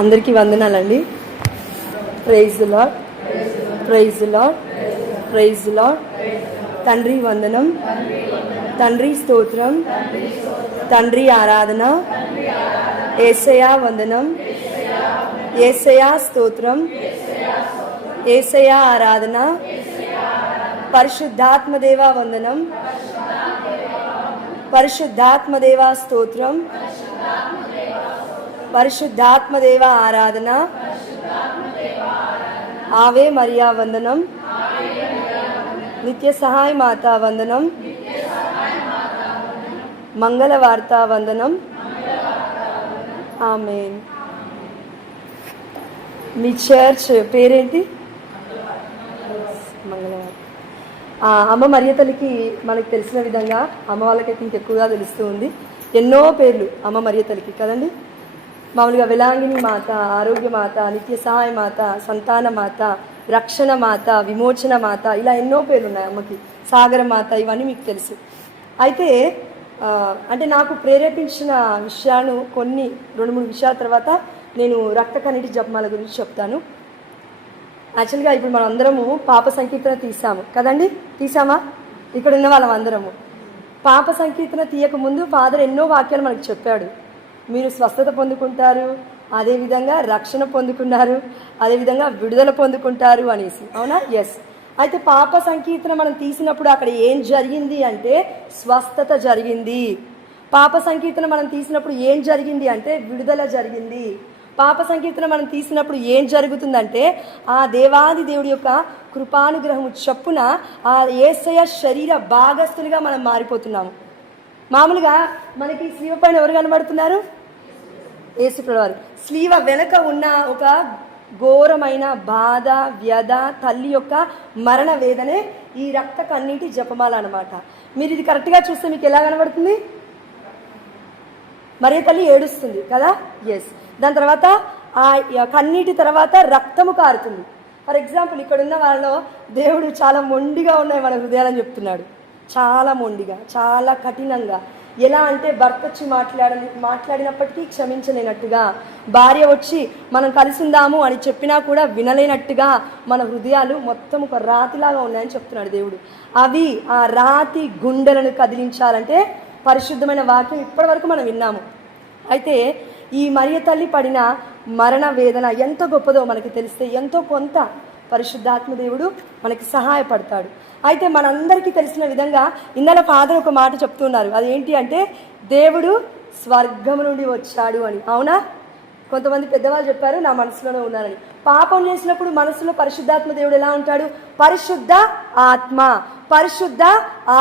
అందరికీ వందనాలండి. Praise the lord, praise the lord, praise the lord. తండ్రి వందనం, తండ్రి స్తోత్రం, తండ్రి ఆరాధన, యేసయ్యా వందనం, యేసయ్యా స్తోత్రం, యేసయ్యా ఆరాధన, పరిశుద్ధాత్మదేవా వందనం, పరిశుద్ధాత్మదేవా స్తోత్రం, పరిశుద్ధాత్మదేవ ఆరాధన, ఆవే మరియా వందనం, నిత్య సహాయ మాతా వందనం, మంగళవార్త వందనం. ఆమేన్. మీ చర్చ్ పేరేంటి? మంగళవార్త. అమ్మ మరియ తల్లికి మనకు తెలిసిన విధంగా అమ్మ వాళ్ళకైతే ఇంకెక్కువగా తెలుస్తూ ఉంది. ఎన్నో పేర్లు అమ్మ మరియ తల్లికి కదండి. మామూలుగా వెలాంగిని మాత, ఆరోగ్య మాత, నిత్య సహాయ మాత, సంతాన మాత, రక్షణ మాత, విమోచన మాత, ఇలా ఎన్నో పేర్లు ఉన్నాయి అమ్మకి. సాగర మాత, ఇవన్నీ మీకు తెలుసు. అయితే అంటే నాకు ప్రేరేపించిన విషయాలు కొన్ని 2-3 విషయాల తర్వాత నేను రక్త కన్నీటి జపమాల గురించి చెప్తాను. యాక్చువల్గా ఇప్పుడు మనం అందరము పాప సంకీర్తన తీసాము కదండి. తీసామా? ఇక్కడ ఉన్న వాళ్ళం అందరము పాప సంకీర్తన తీయకముందు ఫాదర్ ఎన్నో వాక్యాలు మనకు చెప్పాడు. మీరు స్వస్థత పొందుకుంటారు, అదేవిధంగా రక్షణ పొందుకున్నారు, అదేవిధంగా విడుదల పొందుకుంటారు అనేసి. అవునా? ఎస్. అయితే పాప సంకీర్తన మనం తీసినప్పుడు అక్కడ ఏం జరిగింది అంటే స్వస్థత జరిగింది. పాప సంకీర్తన మనం తీసినప్పుడు ఏం జరిగింది అంటే విడుదల జరిగింది. పాప సంకీర్తన మనం తీసినప్పుడు ఏం జరుగుతుందంటే ఆ దేవాది దేవుడి యొక్క కృపానుగ్రహము చొప్పున ఆ యేసయ్య శరీర భాగస్తులుగా మనం మారిపోతున్నాము. మామూలుగా మనకి స్లీవ పైన ఎవరు కనబడుతున్నారు? యేసుప్రభువారు. స్లీవ వెనక ఉన్న ఒక ఘోరమైన బాధ, వ్యధ, తల్లి యొక్క మరణ వేదనే ఈ రక్త కన్నీటి జపమాల అన్నమాట. మీరు ఇది కరెక్ట్గా చూస్తే మీకు ఎలా కనబడుతుంది? మరియ తల్లి ఏడుస్తుంది కదా. ఎస్. దాని తర్వాత ఆ కన్నీటి తర్వాత రక్తము కారుతుంది. ఫర్ ఎగ్జాంపుల్ ఇక్కడున్న వాళ్ళలో దేవుడు చాలా మొండిగా ఉన్నాయి మన హృదయాలని చెప్తున్నాడు. చాలా మొండిగా, చాలా కఠినంగా. ఎలా అంటే భర్త వచ్చి మాట్లాడినప్పటికీ క్షమించలేనట్టుగా, భార్య వచ్చి మనం కలిసి ఉందాము అని చెప్పినా కూడా వినలేనట్టుగా మన హృదయాలు మొత్తం ఒక రాతిలాగా ఉన్నాయని చెప్తున్నాడు దేవుడు. అవి ఆ రాతి గుండెలను కదిలించాలంటే పరిశుద్ధమైన వాక్యం ఇప్పటి వరకు మనం విన్నాము. అయితే ఈ మరియ తల్లి పడిన మరణ వేదన ఎంత గొప్పదో మనకి తెలిస్తే ఎంతో కొంత పరిశుద్ధాత్మ దేవుడు మనకి సహాయపడతాడు. అయితే మనందరికీ తెలిసిన విధంగా ఇందాక ఫాదర్ ఒక మాట చెప్తున్నారు. అదేంటి అంటే దేవుడు స్వర్గం నుండి వచ్చాడు అని. అవునా? కొంతమంది పెద్దవాళ్ళు చెప్పారు, నా మనసులోనే ఉన్నారని. పాపం చేసినప్పుడు మనసులో పరిశుద్ధాత్మ దేవుడు ఎలా ఉంటాడు? పరిశుద్ధ ఆత్మ, పరిశుద్ధ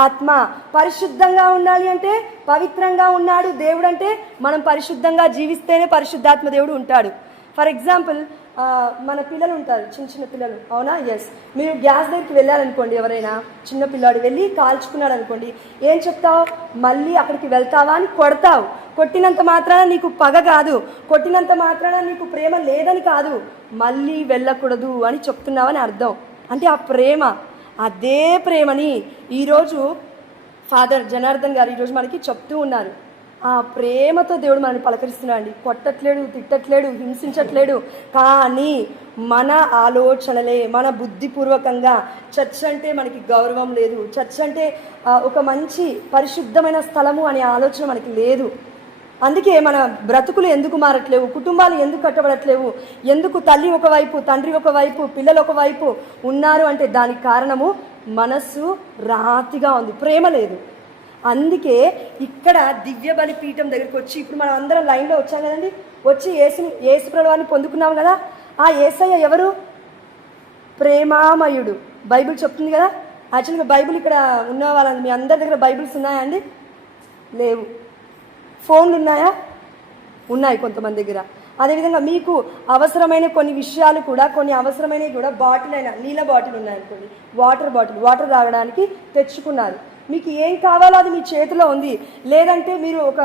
ఆత్మ. పరిశుద్ధంగా ఉండాలి అంటే పవిత్రంగా ఉన్నాడు దేవుడు. అంటే మనం పరిశుద్ధంగా జీవిస్తేనే పరిశుద్ధాత్మ దేవుడు ఉంటాడు. ఫర్ ఎగ్జాంపుల్ మన పిల్లలు ఉంటారు, చిన్న చిన్న పిల్లలు. అవునా? ఎస్. మీరు గ్యాస్ దగ్గరికి వెళ్ళారనుకోండి, ఎవరైనా చిన్న పిల్లాడు వెళ్ళి కాల్చుకున్నాడు అనుకోండి, ఏం చెప్తావు? మళ్ళీ అక్కడికి వెళ్తావా అని కొడతావు. కొట్టినంత మాత్రాన నీకు పగ కాదు, కొట్టినంత మాత్రాన నీకు ప్రేమ లేదని కాదు, మళ్ళీ వెళ్ళకూడదు అని చెప్తున్నావని అర్థం. అంటే ఆ ప్రేమ, అదే ప్రేమని ఈరోజు ఫాదర్ జనార్దన్ గారు ఈరోజు మనకి చెప్తూ ఉన్నారు. ఆ ప్రేమతో దేవుడు మనల్ని పలకరిస్తున్నాడు అండి. కొట్టట్లేడు, తిట్టట్లేడు, హింసించట్లేడు. కానీ మన ఆలోచనలే, మన బుద్ధిపూర్వకంగా చర్చ్ అంటే మనకి గౌరవం లేదు, చర్చ్ అంటే ఒక మంచి పరిశుద్ధమైన స్థలము అనే ఆలోచన మనకి లేదు. అందుకే మన బ్రతుకులు ఎందుకు మారట్లేవు, కుటుంబాలు ఎందుకు కట్టబడట్లేవు, ఎందుకు తల్లి ఒకవైపు, తండ్రి ఒకవైపు, పిల్లలు ఒకవైపు ఉన్నారు అంటే దానికి కారణము మనస్సు రాతిగా ఉంది, ప్రేమ లేదు. అందుకే ఇక్కడ దివ్య బలిపీఠం దగ్గరికి వచ్చి ఇప్పుడు మనం అందరం లైన్లో వచ్చాం కదండి. వచ్చి యేసు ప్రభువాన్ని పొందుకున్నాం కదా. ఆ యేసయ్య ఎవరు? ప్రేమామయుడు. బైబిల్ చెప్తుంది కదా. యాక్చువల్గా బైబిల్ ఇక్కడ ఉన్న వాళ్ళ మీ అందరి దగ్గర బైబిల్స్ ఉన్నాయా అండి? లేవు. ఫోన్లు ఉన్నాయా? ఉన్నాయి కొంతమంది దగ్గర. అదేవిధంగా మీకు అవసరమైన కొన్ని విషయాలు కూడా, కొన్ని అవసరమైనవి కూడా బాటిల్ అయినా, నీళ్ళ బాటిల్ ఉన్నాయనుకోండి, వాటర్ తాగడానికి తెచ్చుకున్నారు. మీకు ఏం కావాలో అది మీ చేతిలో ఉంది. లేదంటే మీరు ఒక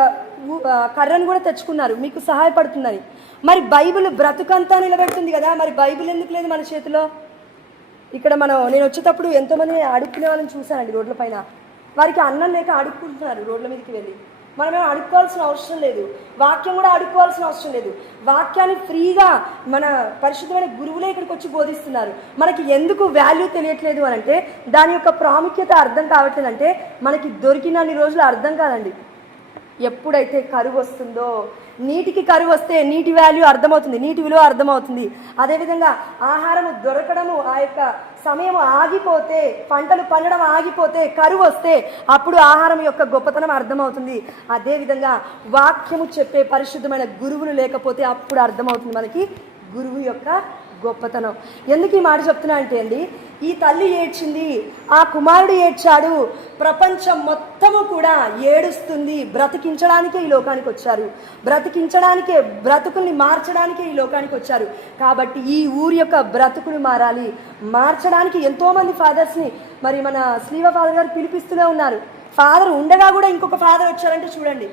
కర్రను కూడా తెచ్చుకున్నారు, మీకు సహాయపడుతుందని. మరి బైబిల్ బ్రతుకంతా నిలబెడుతుంది కదా, మరి బైబిల్ ఎందుకు లేదు మన చేతిలో? ఇక్కడ నేను వచ్చేటప్పుడు ఎంతోమంది అడుక్కునే వాళ్ళని చూశానండి రోడ్ల పైన. వారికి అన్నం లేక అడుక్కుంటున్నారు రోడ్ల మీదకి వెళ్ళి. మనమేమో అడుక్కోవాల్సిన అవసరం లేదు, వాక్యం కూడా అడుక్కోవాల్సిన అవసరం లేదు. వాక్యాన్ని ఫ్రీగా మన పరిశుద్ధమైన గురువులే ఇక్కడికి వచ్చి బోధిస్తున్నారు. మనకి ఎందుకు వాల్యూ తెలియట్లేదు అని అంటే, దాని యొక్క ప్రాముఖ్యత అర్థం కావట్లేదంటే మనకి దొరికినన్ని రోజులు అర్థం కాదండి. ఎప్పుడైతే కరువు వస్తుందో, నీటికి కరువు వస్తే నీటి వాల్యూ అర్థమవుతుంది, నీటి విలువ అర్థమవుతుంది. అదేవిధంగా ఆహారము దొరకడము, ఆ యొక్క సమయం ఆగిపోతే, పంటలు పండడం ఆగిపోతే, కరువు వస్తే అప్పుడు ఆహారం యొక్క గొప్పతనం అర్థమవుతుంది. అదేవిధంగా వాక్యము చెప్పే పరిశుద్ధమైన గురువులు లేకపోతే అప్పుడు అర్థమవుతుంది మనకి గురువు యొక్క గొప్పతనం. ఎందుకు ఈ మాట చెప్తున్నా అంటే అండి, ఈ తల్లి ఏడ్చింది, ఆ కుమారుడు ఏడ్చాడు, ప్రపంచం మొత్తము కూడా ఏడుస్తుంది. బ్రతికించడానికే ఈ లోకానికి వచ్చారు, బ్రతికించడానికే, బ్రతుకుల్ని మార్చడానికే ఈ లోకానికి వచ్చారు. కాబట్టి ఈ ఊరి యొక్క బ్రతుకులు మారాలి. మార్చడానికి ఎంతోమంది ఫాదర్స్ని మరి మన శ్రీవ ఫాదర్ గారు పిలిపిస్తూనే ఉన్నారు. ఫాదర్ ఉండగా కూడా ఇంకొక ఫాదర్ వచ్చారంటే చూడండి,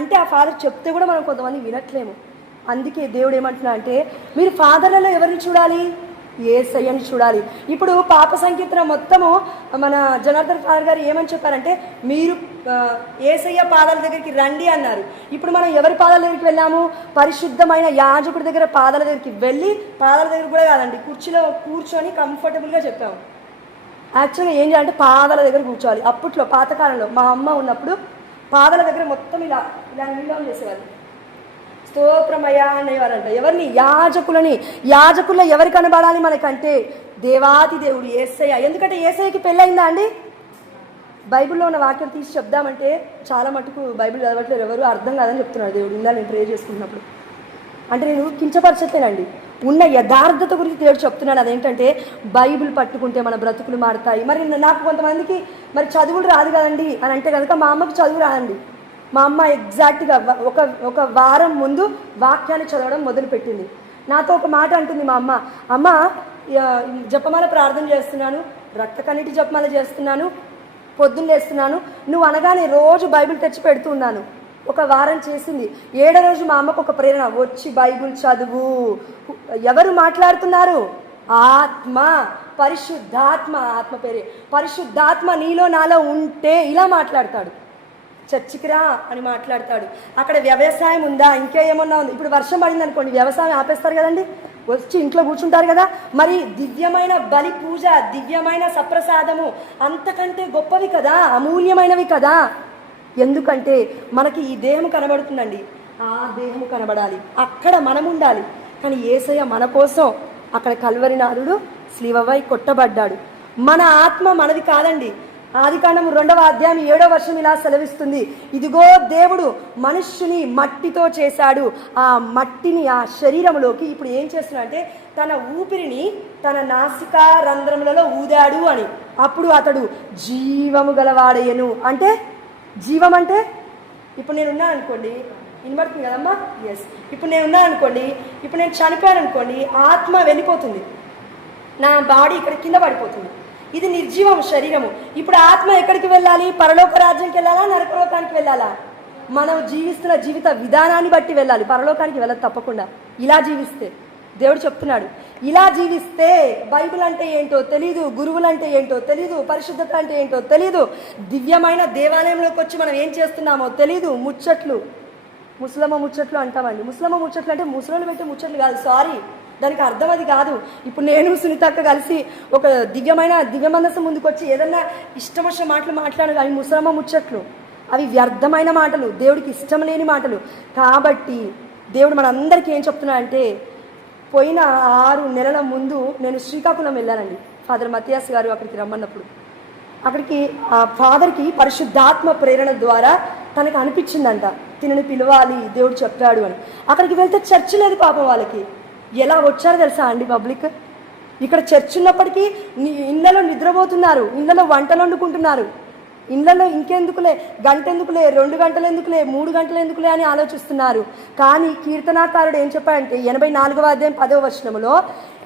అంటే ఆ ఫాదర్ చెప్తే కూడా మనం కొంతమంది వినట్లేము. అందుకే దేవుడు ఏమంటున్నా అంటే, మీరు ఫాదర్లలో ఎవరిని చూడాలి? యేసయ్యని చూడాలి. ఇప్పుడు పాప సంకీర్తన మొత్తము మన జనార్దన్ ఫాదర్ గారు ఏమని చెప్పారంటే, మీరు యేసయ్య పాదాల దగ్గరికి రండి అన్నారు. ఇప్పుడు మనం ఎవరి పాదాల దగ్గరికి వెళ్ళాము? పరిశుద్ధమైన యాజకుడి దగ్గర పాదాల దగ్గరికి వెళ్ళి, పాదాల దగ్గర కూడా కాదండి, కుర్చీలో కూర్చొని కంఫర్టబుల్గా చెప్పాము. యాక్చువల్గా ఏం చేయాలంటే పాదాల దగ్గర కూర్చోవాలి. అప్పట్లో పాతకాలంలో మా అమ్మ ఉన్నప్పుడు పాదాల దగ్గర మొత్తం ఇలా ఇలా నిల్వం చేసేవాళ్ళు. స్తోత్రమయ్యా అనేవారంట. ఎవరిని? యాజకులని. యాజకుల్లో ఎవరు కనబడాలి మనకంటే? దేవాతి దేవుడు యేసయ్య. ఎందుకంటే యేసయ్యకి పెళ్ళయిందా అండి? బైబిల్లో ఉన్న వాక్యం తీసి చెప్దామంటే చాలా మటుకు బైబిల్ చదవట్లేదు ఎవరు, అర్థం కాదని చెప్తున్నాడు దేవుడు. ఇందా నేను ప్రే చేసుకుంటున్నప్పుడు అంటే నేను కించపరచట్లేనండి, ఉన్న యథార్థత గురించి దేవుడు చెప్తున్నాడు. అదేంటంటే బైబిల్ పట్టుకుంటే మన బ్రతుకులు మారుతాయి. మరి నాకు కొంతమందికి మరి చదువులు రాదు కదండి అని అంటే కనుక, మా అమ్మకి చదువు రాదండి. మా అమ్మ ఎగ్జాక్ట్గా ఒక వారం ముందు వాక్యాన్ని చదవడం మొదలుపెట్టింది. నాతో ఒక మాట అంటుంది మా అమ్మ, అమ్మ జపమాల ప్రార్థన చేస్తున్నాను, రక్త కన్నీటి జపమాల చేస్తున్నాను, పొద్దున్న వేస్తున్నాను, నువ్వు అనగానే రోజు బైబిల్ తెచ్చి పెడుతున్నాను. ఒక వారం చేసింది. 7వ రోజు మా అమ్మకు ఒక ప్రేరణ, వచ్చి బైబిల్ చదువు. ఎవరు మాట్లాడుతున్నారు? ఆత్మ, పరిశుద్ధాత్మ. ఆత్మ పేరే పరిశుద్ధాత్మ. నీలో నాలో ఉంటే ఇలా మాట్లాడతాడు. చర్చికి రా అని మాట్లాడతాడు. అక్కడ వ్యవసాయం ఉందా, ఇంకా ఏమన్నా ఉంది? ఇప్పుడు వర్షం పడింది అనుకోండి, వ్యవసాయం ఆపేస్తారు కదండి, వచ్చి ఇంట్లో కూర్చుంటారు కదా. మరి దివ్యమైన బలి పూజ, దివ్యమైన సప్రసాదము అంతకంటే గొప్పవి కదా, అమూల్యమైనవి కదా. ఎందుకంటే మనకి ఈ దేహం కనబడుతుందండి, ఆ దేహము కనబడాలి, అక్కడ మనం ఉండాలి. కానీ యేసయ్య మన కోసం అక్కడ కల్వరినాథుడు స్లీవవై కొట్టబడ్డాడు. మన ఆత్మ మనది కాదండి. ఆదికాండము 2వ అధ్యాయం 7వ వచనం ఇలా సెలవిస్తుంది, ఇదిగో దేవుడు మనుష్యుని మట్టితో చేశాడు, ఆ మట్టిని ఆ శరీరంలోకి ఇప్పుడు ఏం చేస్తున్నా అంటే తన ఊపిరిని తన నాసికా రంధ్రములలో ఊదాడు అని. అప్పుడు అతడు జీవము గలవాడయ్యను. అంటే జీవం అంటే ఇప్పుడు నేను ఉన్నాను అనుకోండి, వినబడుతుంది కదమ్మా? ఎస్. ఇప్పుడు నేను ఉన్నాను అనుకోండి, ఇప్పుడు నేను చనిపోయాను అనుకోండి, ఆత్మ వెళ్ళిపోతుంది, నా బాడీ ఇక్కడ కింద పడిపోతుంది. ఇది నిర్జీవం శరీరము. ఇప్పుడు ఆత్మ ఎక్కడికి వెళ్ళాలి? పరలోక రాజ్యానికి వెళ్ళాలా, నరకలోకానికి వెళ్ళాలా? మనం జీవిస్తున్న జీవిత విధానాన్ని బట్టి వెళ్ళాలి. పరలోకానికి వెళ్ళదు తప్పకుండా. ఇలా జీవిస్తే దేవుడు చెప్తున్నాడు, ఇలా జీవిస్తే బైబిల్ అంటే ఏంటో తెలీదు, గురువులు అంటే ఏంటో తెలీదు, పరిశుద్ధత అంటే ఏంటో తెలీదు, దివ్యమైన దేవాలయంలోకి వచ్చి మనం ఏం చేస్తున్నామో తెలీదు. ముచ్చట్లు, ముసలమ్మ ముచ్చట్లు అంటామండి. ముసలమ్మ ముచ్చట్లు అంటే ముసలోళ్ళు పెట్టే ముచ్చట్లు కాదు, సారీ, దానికి అర్థం అది కాదు. ఇప్పుడు నేను సునీతక్క కలిసి ఒక దివ్య మనస్సు ముందుకు వచ్చి ఏదన్నా ఇష్టం వచ్చిన మాటలు మాట్లాడు, అవి ముసలమ్మ ముచ్చట్లు, అవి వ్యర్థమైన మాటలు, దేవుడికి ఇష్టం లేని మాటలు. కాబట్టి దేవుడు మనందరికీ ఏం చెప్తున్నా అంటే, పోయిన 6 నెలల ముందు నేను శ్రీకాకుళం వెళ్ళానండి. ఫాదర్ మతియాస్ గారు అక్కడికి రమ్మన్నప్పుడు, అక్కడికి ఆ ఫాదర్కి పరిశుద్ధాత్మ ప్రేరణ ద్వారా తనకు అనిపించిందంట, తినని పిలవాలి, దేవుడు చెప్పాడు అని. అక్కడికి వెళ్తే చర్చ్ లేదు పాపం వాళ్ళకి. ఎలా వచ్చారో తెలుసా అండి పబ్లిక్? ఇక్కడ చర్చ్ ఉన్నప్పటికీ ఇళ్ళలో నిద్రపోతున్నారు, ఇళ్ళలో వంటలు వండుకుంటున్నారు, ఇళ్ళలో ఇంకెందుకులే, గంట ఎందుకులే, 2 గంటలు ఎందుకులే, 3 గంటలు ఎందుకులే అని ఆలోచిస్తున్నారు. కానీ కీర్తనాకారుడు ఏం చెప్పాడంటే 84వ అధ్యాయం 10వ వచనంలో,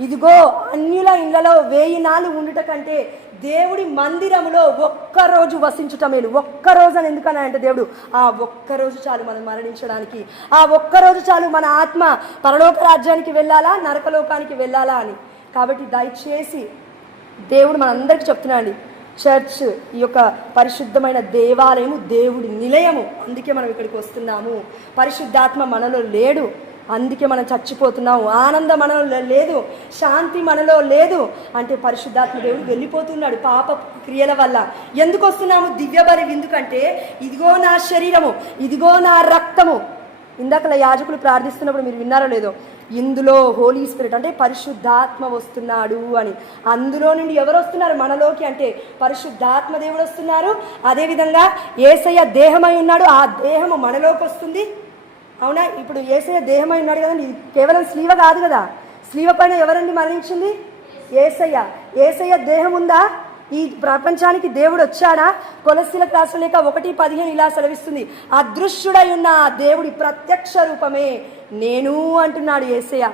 ఇదిగో అన్యుల ఇళ్లలో 1000 నాళ్ళు ఉండుట కంటే దేవుడి మందిరములో ఒక్కరోజు వసించుట మేలు. ఒక్కరోజు అని ఎందుకన్నా అంటే దేవుడు, ఆ ఒక్కరోజు చాలు మనం మరణించడానికి, ఆ ఒక్కరోజు చాలు మన ఆత్మ పరలోక రాజ్యానికి వెళ్ళాలా, నరకలోకానికి వెళ్ళాలా అని. కాబట్టి దయచేసి దేవుడు మనందరికీ చెప్తున్నాడు, చర్చ్ ఈ యొక్క పరిశుద్ధమైన దేవాలయము దేవుడి నిలయము. అందుకే మనం ఇక్కడికి వస్తున్నాము. పరిశుద్ధాత్మ మనలో లేడు, అందుకే మనం చచ్చిపోతున్నాము. ఆనందం మనలో లేదు, శాంతి మనలో లేదు. అంటే పరిశుద్ధాత్మ దేవుడు వెళ్ళిపోతున్నాడు పాప క్రియల వల్ల. ఎందుకు వస్తున్నాము? దివ్యబలి విందుకంటే ఇదిగో నా శరీరము, ఇదిగో నా రక్తము. ఇందాకలా యాజకులు ప్రార్థిస్తున్నప్పుడు మీరు విన్నారో లేదో, ఇందులో హోలీ స్పిరిట్ అంటే పరిశుద్ధాత్మ వస్తున్నాడు అని. అందులో నుండి ఎవరు వస్తున్నారు మనలోకి అంటే పరిశుద్ధాత్మ దేవుడు వస్తున్నారు. అదేవిధంగా యేసయ్య దేహమై ఉన్నాడు, ఆ దేహము మనలోకి వస్తుంది. అవునా? ఇప్పుడు యేసయ్య దేహమై ఉన్నాడు కదండి, ఇది కేవలం స్లీవ కాదు కదా. స్లీవ పైన ఎవరండి మరణించింది? యేసయ్య. యేసయ్య దేహం ఉందా? ఈ ప్రపంచానికి దేవుడు వచ్చాడా? కొలస్సీలకు రాసిన లేఖ 1:15 ఇలా సెలవిస్తుంది, అదృశ్యుడై ఉన్న దేవుడి ప్రత్యక్ష రూపమే నేను అంటున్నాడు యేసయ్య.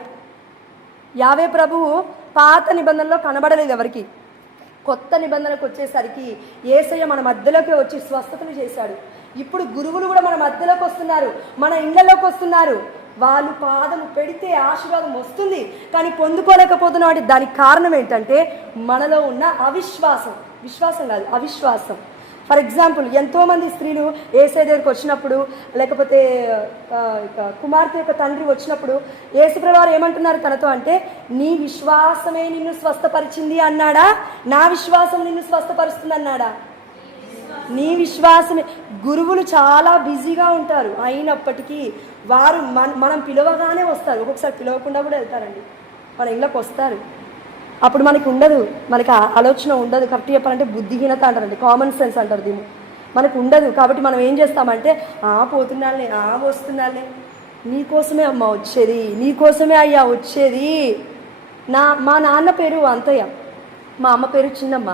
యావే ప్రభువు పాత నిబంధనలో కనబడలేదు ఎవరికి. కొత్త నిబంధనకు వచ్చేసరికి యేసయ్య మన మధ్యలోకి వచ్చి స్వస్థతలు చేశాడు. ఇప్పుడు గురువులు కూడా మన మధ్యలోకి వస్తున్నారు, మన ఇళ్లలోకి వస్తున్నారు. వాళ్ళు పాదము పెడితే ఆశీర్వాదం వస్తుంది, కానీ పొందుకోలేకపోతున్నాం. దానికి కారణం ఏంటంటే మనలో ఉన్న అవిశ్వాసం. విశ్వాసం కాదు, అవిశ్వాసం. ఫర్ ఎగ్జాంపుల్, ఎంతోమంది స్త్రీలు యేసయ్య దగ్గరికి వచ్చినప్పుడు, లేకపోతే కుమార్తె యొక్క తండ్రి వచ్చినప్పుడు యేసుప్రభువారు ఏమంటున్నారు తనతో అంటే, నీ విశ్వాసమే నిన్ను స్వస్థపరిచింది అన్నాడా? నా విశ్వాసం నిన్ను స్వస్థపరుస్తుంది అన్నాడా? నీ విశ్వాసమే. గురువులు చాలా బిజీగా ఉంటారు, అయినప్పటికీ వారు మనం పిలవగానే వస్తారు. ఒక్కొక్కసారి పిలవకుండా కూడా వెళ్తారండి. మన ఇళ్ళకి వస్తారు, అప్పుడు మనకి ఉండదు, మనకి ఆలోచన ఉండదు. కరెక్ట్ చెప్పాలంటే బుద్ధిహీనత అంటారండి, కామన్ సెన్స్ అంటారు దీన్ని. మనకు ఉండదు. కాబట్టి మనం ఏం చేస్తామంటే, పోతున్నాలే, వస్తున్నాలే. నీకోసమే అమ్మ వచ్చేది, నీకోసమే అయ్యా వచ్చేది. మా నాన్న పేరు అంతయ్య, మా అమ్మ పేరు చిన్నమ్మ.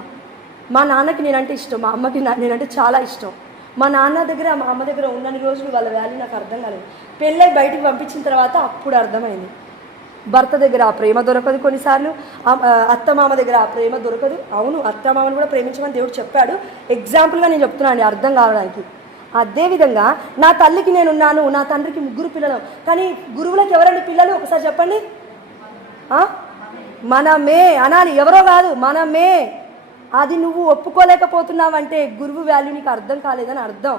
మా నాన్నకి నేనంటే ఇష్టం, మా అమ్మకి నేనంటే చాలా ఇష్టం. మా నాన్న దగ్గర మా అమ్మ దగ్గర ఉన్నన్ని రోజులు వాళ్ళ వాల్యూ నాకు అర్థం కాలేదు. పెళ్ళై బయటికి పంపించిన తర్వాత అప్పుడు అర్థమైంది. భర్త దగ్గర ఆ ప్రేమ దొరకదు, కొన్నిసార్లు అత్తమామ దగ్గర ఆ ప్రేమ దొరకదు. అవును, అత్తమామను కూడా ప్రేమించమని దేవుడు చెప్పాడు. ఎగ్జాంపుల్గా నేను చెప్తున్నాను అర్థం కావడానికి. అదేవిధంగా నా తల్లికి నేనున్నాను, నా తండ్రికి 3 పిల్లలు. కానీ గురువులకు ఎవరండి పిల్లలు? ఒకసారి చెప్పండి. మనమే అనాలి, ఎవరో కాదు, మనమే. అది నువ్వు ఒప్పుకోలేకపోతున్నావంటే గురువు వాల్యూ నీకు అర్థం కాలేదని అర్థం.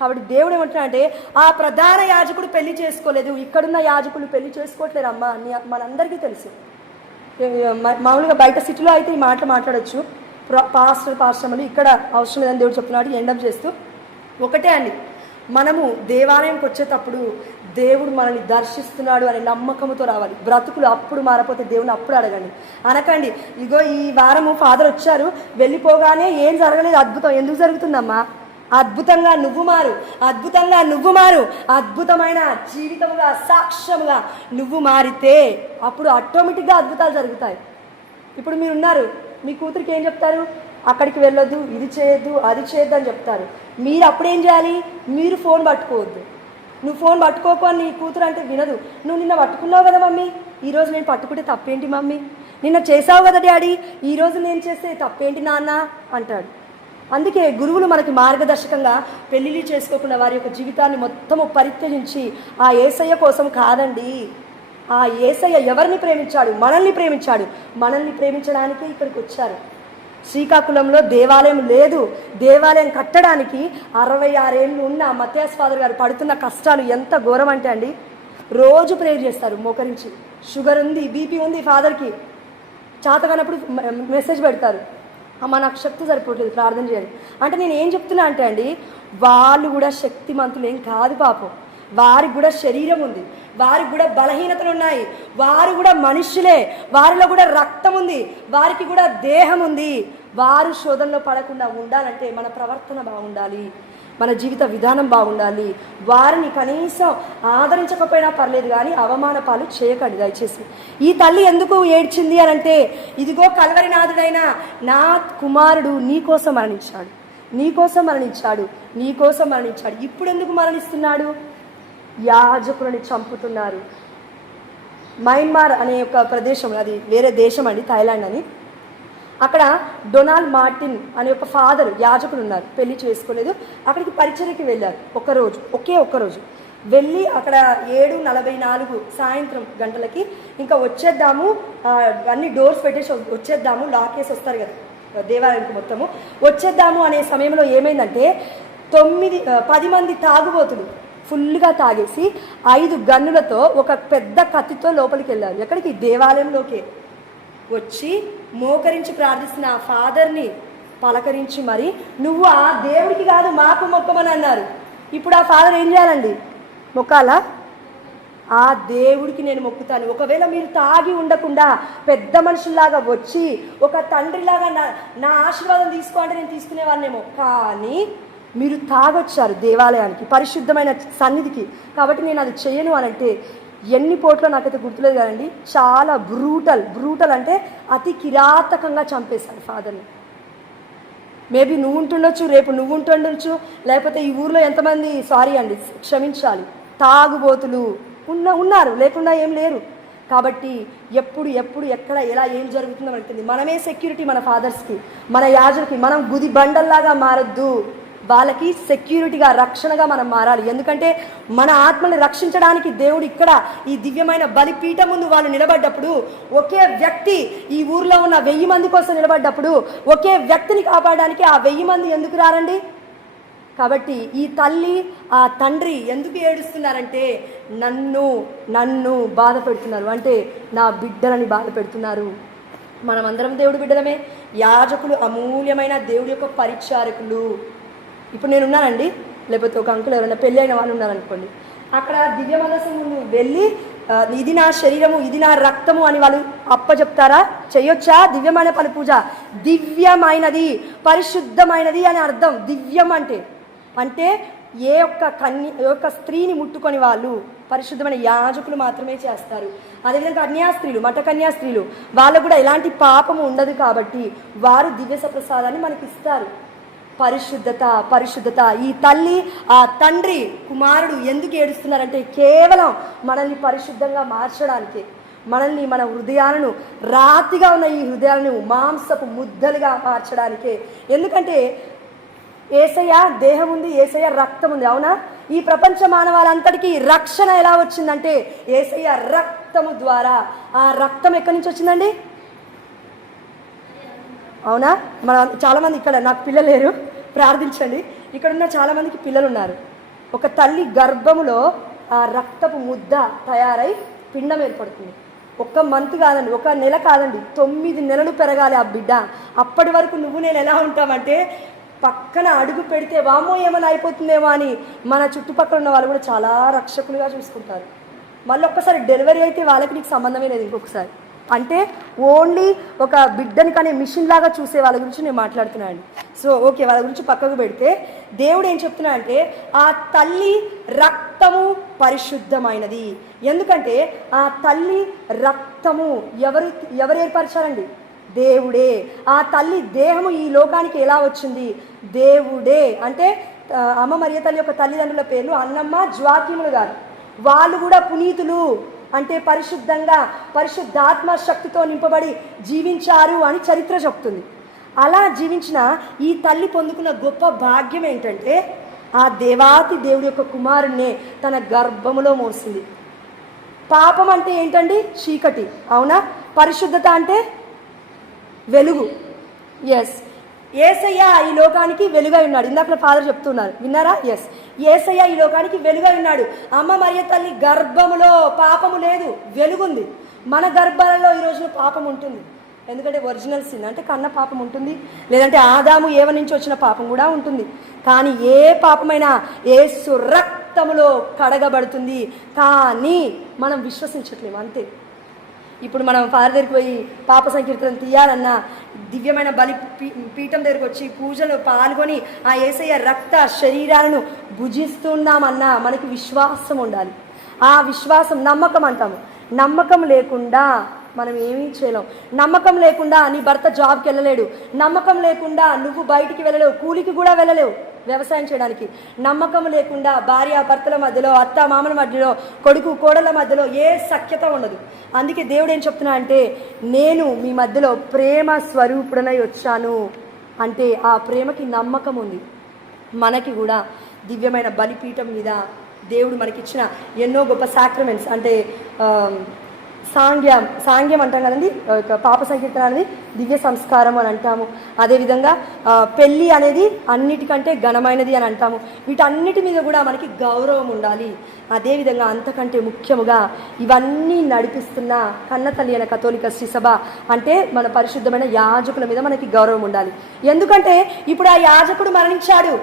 కాబట్టి దేవుడు ఏమంటున్నా అంటే, ఆ ప్రధాన యాజకుడు పెళ్లి చేసుకోలేదు, ఇక్కడున్న యాజకులు పెళ్లి చేసుకోవట్లేదు అమ్మా అని మనందరికీ తెలుసు. మామూలుగా బయట సిటీలో అయితే ఈ మాటలు మాట్లాడచ్చు, పాస్టర్లు ఇక్కడ అవసరం లేదని దేవుడు చెప్తున్నాడు. ఎండప్ చేస్తూ ఒకటే అండి, మనము దేవాలయంకి వచ్చేటప్పుడు దేవుడు మనల్ని దర్శిస్తున్నాడు అనే నమ్మకంతో రావాలి. బ్రతుకులు అప్పుడు మారపోతే దేవుని అప్పుడు అడగండి, అనకండి ఇగో ఈ వారము ఫాదర్ వచ్చారు, వెళ్ళిపోగానే ఏం జరగలేదు, అద్భుతం ఎందుకు జరుగుతుందమ్మా? అద్భుతంగా నువ్వు మారు, అద్భుతంగా నువ్వు మారు, అద్భుతమైన జీవితముగా సాక్ష్యముగా నువ్వు మారితే అప్పుడు ఆటోమేటిక్గా అద్భుతాలు జరుగుతాయి. ఇప్పుడు మీరు ఉన్నారు, మీ కూతురికి ఏం చెప్తారు? అక్కడికి వెళ్ళొద్దు, ఇది చేయొద్దు, అది చేయొద్దు అని చెప్తారు. మీరు అప్పుడేం చేయాలి? మీరు ఫోన్ పట్టుకోవద్దు. నువ్వు ఫోన్ పట్టుకోకు అని నీ కూతురు అంటే వినదు. నువ్వు నిన్న పట్టుకున్నావు కదా మమ్మీ, ఈరోజు నేను పట్టుకుంటే తప్పేంటి మమ్మీ? నిన్న చేసావు కదా డాడీ, ఈరోజు నేను చేస్తే తప్పేంటి నాన్న అంటాడు. అందుకే గురువులు మనకి మార్గదర్శకంగా పెళ్ళిళ్ళు చేసుకోకుండా వారి యొక్క జీవితాన్ని మొత్తము పరిత్యజించి ఆ యేసయ్య కోసం కాదండి, ఆ యేసయ్య ఎవరిని ప్రేమించాడు? మనల్ని ప్రేమించాడు. మనల్ని ప్రేమించడానికి ఇక్కడికి వచ్చారు. శ్రీకాకుళంలో దేవాలయం లేదు, దేవాలయం కట్టడానికి 66 ఏళ్ళు ఉన్న మత్తయాస్ ఫాదర్ గారు పడుతున్న కష్టాలు ఎంత ఘోరం అంటే అండి, రోజు ప్రేయర్ చేస్తారు మోకరించి. షుగర్ ఉంది, బీపీ ఉంది ఫాదర్కి, చేతగానప్పుడు మెసేజ్ పెడతారు, అమ్మ నాకు శక్తి సరిపోవట్లేదు ప్రార్థన చేయండి అంటే. నేను ఏం చెప్తున్నా అంటే అండి, వాళ్ళు కూడా శక్తిమంతులు ఏం కాదు పాపం. వారికి కూడా శరీరం ఉంది, వారికి కూడా బలహీనతలు ఉన్నాయి, వారు కూడా మనుషులే, వారిలో కూడా రక్తం ఉంది, వారికి కూడా దేహం ఉంది. వారు శోధనలో పడకుండా ఉండాలంటే మన ప్రవర్తన బాగుండాలి, మన జీవిత విధానం బాగుండాలి. వారిని కనీసం ఆదరించకపోయినా పర్లేదు, కానీ అవమాన పాలు చేయకండి దయచేసి. ఈ తల్లి ఎందుకు ఏడ్చింది అని అంటే, ఇదిగో కల్వరినాథుడైన నా కుమారుడు నీకోసం మరణించాడు, నీకోసం మరణించాడు, నీకోసం మరణించాడు. ఇప్పుడు ఎందుకు మరణిస్తున్నాడు? యాజకులని చంపుతున్నారు. మయన్మార్ అనే ఒక ప్రదేశం, అది వేరే దేశం అండి, థాయిలాండ్ అని. అక్కడ డొనాల్డ్ మార్టిన్ అనే ఒక ఫాదర్ యాజకులు ఉన్నారు, పెళ్లి చేసుకోలేదు. అక్కడికి పరిచర్యకి వెళ్ళారు ఒకే ఒక్కరోజు వెళ్ళి అక్కడ 7:44 సాయంత్రం గంటలకి ఇంకా వచ్చేద్దాము, అన్ని డోర్స్ పెట్టేసి వచ్చేద్దాము, లాక్ వేసి వస్తారు కదా, దేవాలయానికి మొత్తము వచ్చేద్దాము అనే సమయంలో ఏమైందంటే 10 మంది తాగుబోతులు ఫుల్గా తాగేసి 5 గన్నులతో ఒక పెద్ద కత్తితో లోపలికి వెళ్ళారు. ఎక్కడికి? దేవాలయంలోకి వచ్చి మోకరించి ప్రార్థిస్తున్న ఆ ఫాదర్ని పలకరించి మరి నువ్వు ఆ దేవుడికి కాదు మాకు మొక్కమని అన్నారు. ఇప్పుడు ఆ ఫాదర్ ఏం చేయాలండి? మొక్కాలా? ఆ దేవుడికి నేను మొక్కుతాను. ఒకవేళ మీరు తాగి ఉండకుండా పెద్ద మనుషుల్లాగా వచ్చి ఒక తండ్రిలాగా నా ఆశీర్వాదం తీసుకో అంటే నేను తీసుకునేవాడినేమో, కానీ మీరు తాగొచ్చారు దేవాలయానికి, పరిశుద్ధమైన సన్నిధికి, కాబట్టి నేను అది చేయను అని అంటే ఎన్ని పోట్లో నాకైతే గుర్తులేదు కదండి, చాలా బ్రూటల్ అంటే అతి కిరాతకంగా చంపేశాడు ఫాదర్ని. మేబీ నువ్వు ఉంటుండొచ్చు, రేపు నువ్వు ఉంటుండొచ్చు, లేకపోతే ఈ ఊర్లో ఎంతమంది సారీ అండి క్షమించాలి తాగుబోతులు ఉన్నారు, లేకుండా ఏం లేరు. కాబట్టి ఎప్పుడు ఎక్కడ ఎలా ఏం జరుగుతుందో మనకు తెలియదు. మనమే సెక్యూరిటీ మన ఫాదర్స్కి, మన యాజకులకి. మనం గుది బండల్లాగా మారద్దు, వాళ్ళకి సెక్యూరిటీగా రక్షణగా మనం మారాలి. ఎందుకంటే మన ఆత్మని రక్షించడానికి దేవుడు ఇక్కడ ఈ దివ్యమైన బలిపీఠం ముందు వాళ్ళు నిలబడ్డప్పుడు, ఒకే వ్యక్తి ఈ ఊర్లో ఉన్న 1000 మంది కోసం నిలబడ్డప్పుడు ఒకే వ్యక్తిని కాపాడడానికి ఆ 1000 మంది ఎందుకు రారండి? కాబట్టి ఈ తల్లి ఆ తండ్రి ఎందుకు ఏడుస్తున్నారంటే నన్ను బాధ పెడుతున్నారు, అంటే నా బిడ్డలని బాధ పెడుతున్నారు. మనమందరం దేవుడి బిడ్డలమే. యాజకులు అమూల్యమైన దేవుడి యొక్క పరిచారకులు. ఇప్పుడు నేనున్నానండి, లేకపోతే ఒక అంకుల్ ఎవరైనా పెళ్ళి అయిన వాళ్ళు ఉన్నారనుకోండి, అక్కడ దివ్య మనసు ముందు వెళ్ళి ఇది నా శరీరము, ఇది నా రక్తము అని వాళ్ళు అప్పచెప్తారా? చెయ్యొచ్చా? దివ్యమైన పని పూజ దివ్యమైనది, పరిశుద్ధమైనది అని అర్థం. దివ్యం అంటే ఏ ఒక్క స్త్రీని ముట్టుకొని వాళ్ళు పరిశుద్ధమైన యాజకులు మాత్రమే చేస్తారు. అదేవిధంగా కన్యాస్త్రీలు, మఠ కన్యాస్త్రీలు, వాళ్ళకు కూడా ఎలాంటి పాపము ఉండదు కాబట్టి వారు దివ్య ప్రసాదాన్ని మనకి ఇస్తారు. పరిశుద్ధత. ఈ తల్లి ఆ తండ్రి కుమారుడు ఎందుకు ఏడుస్తున్నారంటే కేవలం మనల్ని పరిశుద్ధంగా మార్చడానికి, మనల్ని మన హృదయాలను రాతిగా ఉన్న ఈ హృదయాలను మాంసపు ముద్దలుగా మార్చడానికే. ఎందుకంటే యేసయ్య దేహం ఉంది, యేసయ్య రక్తం ఉంది, అవునా? ఈ ప్రపంచ మానవాళంతటికీ రక్షణ ఎలా వచ్చిందంటే యేసయ్య రక్తము ద్వారా. ఆ రక్తం ఎక్కడి నుంచి వచ్చిందండి? అవునా? చాలామంది ఇక్కడ, నాకు పిల్లలు లేరు, ప్రార్థించండి. ఇక్కడ ఉన్న చాలామందికి పిల్లలు ఉన్నారు. ఒక తల్లి గర్భములో ఆ రక్తపు ముద్ద తయారై పిండం ఏర్పడుతుంది. 1 మంత్ కాదండి, 1 నెల కాదండి, 9 నెలలు పెరగాలి ఆ బిడ్డ. అప్పటి వరకు నువ్వు నేను ఎలా ఉంటామంటే పక్కన అడుగు పెడితే వామో ఏమైనా అయిపోతుందేమో అని మన చుట్టుపక్కల ఉన్న వాళ్ళు కూడా చాలా రక్షకులుగా చూసుకుంటారు. మళ్ళీ ఒక్కసారి డెలివరీ అయితే వాళ్ళకి నీకు సంబంధమే లేదు ఇంకొకసారి. అంటే ఓన్లీ ఒక బిడ్డని కానీ మిషన్ లాగా చూసే వాళ్ళ గురించి నేను మాట్లాడుతున్నాను. సో ఓకే, వాళ్ళ గురించి పక్కకు పెడితే దేవుడు ఏం చెప్తున్నా అంటే ఆ తల్లి రక్తము పరిశుద్ధమైనది. ఎందుకంటే ఆ తల్లి రక్తము ఎవరు ఏర్పరచారండి? దేవుడే. ఆ తల్లి దేహము ఈ లోకానికి ఎలా వచ్చింది? దేవుడే. అంటే అమ్మ మరియ తల్లి యొక్క తల్లిదండ్రుల పేర్లు అన్నమ్మ, జ్వాకీములు గారు. వాళ్ళు కూడా పునీతులు, అంటే పరిశుద్ధంగా పరిశుద్ధాత్మ శక్తితో నింపబడి జీవించారు అని చరిత్ర చెప్తుంది. అలా జీవించిన ఈ తల్లి పొందుకున్న గొప్ప భాగ్యం ఏంటంటే ఆ దేవాతి దేవుడి యొక్క కుమారుణ్ణే తన గర్భములో మోసింది. పాపం అంటే ఏంటండి? చీకటి, అవునా? పరిశుద్ధత అంటే వెలుగు. ఎస్, యేసయ్య ఈ లోకానికి వెలుగై ఉన్నాడు. ఇందాక ఫాదర్ చెప్తున్నారు, విన్నారా? ఎస్, యేసయ్య ఈ లోకానికి వెలుగై ఉన్నాడు. అమ్మ మరియ తల్లి గర్భములో పాపము లేదు, వెలుగుంది. మన గర్భాలలో ఈ రోజున పాపం ఉంటుంది. ఎందుకంటే ఒరిజినల్ సిన్ అంటే కన్న పాపం ఉంటుంది, లేదంటే ఆదాము ఏవ నుంచి వచ్చిన పాపం కూడా ఉంటుంది. కానీ ఏ పాపమైనా యేసు రక్తములో కడగబడుతుంది. కానీ మనం విశ్వసించట్లేము, అంతే. ఇప్పుడు మనం ఫాదర్ దగ్గరికి పోయి పాప సంకీర్తనం తీయాలన్నా, దివ్యమైన బలి పీఠం దగ్గరికి వచ్చి పూజలో పాల్గొని ఆ యేసయ్య రక్త శరీరాలను భుజిస్తున్నామన్నా మనకి విశ్వాసం ఉండాలి. ఆ విశ్వాసం, నమ్మకం అంటాము. నమ్మకం లేకుండా మనం ఏమీ చేయలేం. నమ్మకం లేకుండా నీ భర్త జాబ్కి వెళ్ళలేడు, నమ్మకం లేకుండా నువ్వు బయటికి వెళ్ళలేవు, కూలికి కూడా వెళ్ళలేవు వ్యవసాయం చేయడానికి. నమ్మకం లేకుండా భార్య భర్తల మధ్యలో, అత్త మామల మధ్యలో, కొడుకు కోడళ్ళ మధ్యలో ఏ సఖ్యత ఉండదు. అందుకే దేవుడు ఏం చెప్తున్నా అంటే నేను మీ మధ్యలో ప్రేమ స్వరూపుడనై వచ్చాను అంటే ఆ ప్రేమకి నమ్మకం ఉంది. మనకి కూడా దివ్యమైన బలిపీఠం మీద దేవుడు మనకిచ్చిన ఎన్నో గొప్ప సాక్రమెంట్స్, అంటే సాంగ్యం అంటాం కదండి, పాప సంకీర్తన అనేది దివ్య సంస్కారం అని అంటాము. అదేవిధంగా పెళ్ళి అనేది అన్నిటికంటే ఘనమైనది అని అంటాము. వీటన్నిటి మీద కూడా మనకి గౌరవం ఉండాలి. అదేవిధంగా అంతకంటే ముఖ్యముగా ఇవన్నీ నడిపిస్తున్న కన్నతల్లి అయిన కథోలిక శ్రీసభ అంటే మన పరిశుద్ధమైన యాజకుల మీద మనకి గౌరవం ఉండాలి. ఎందుకంటే ఇప్పుడు ఆ యాజకుడు మరణించాడు.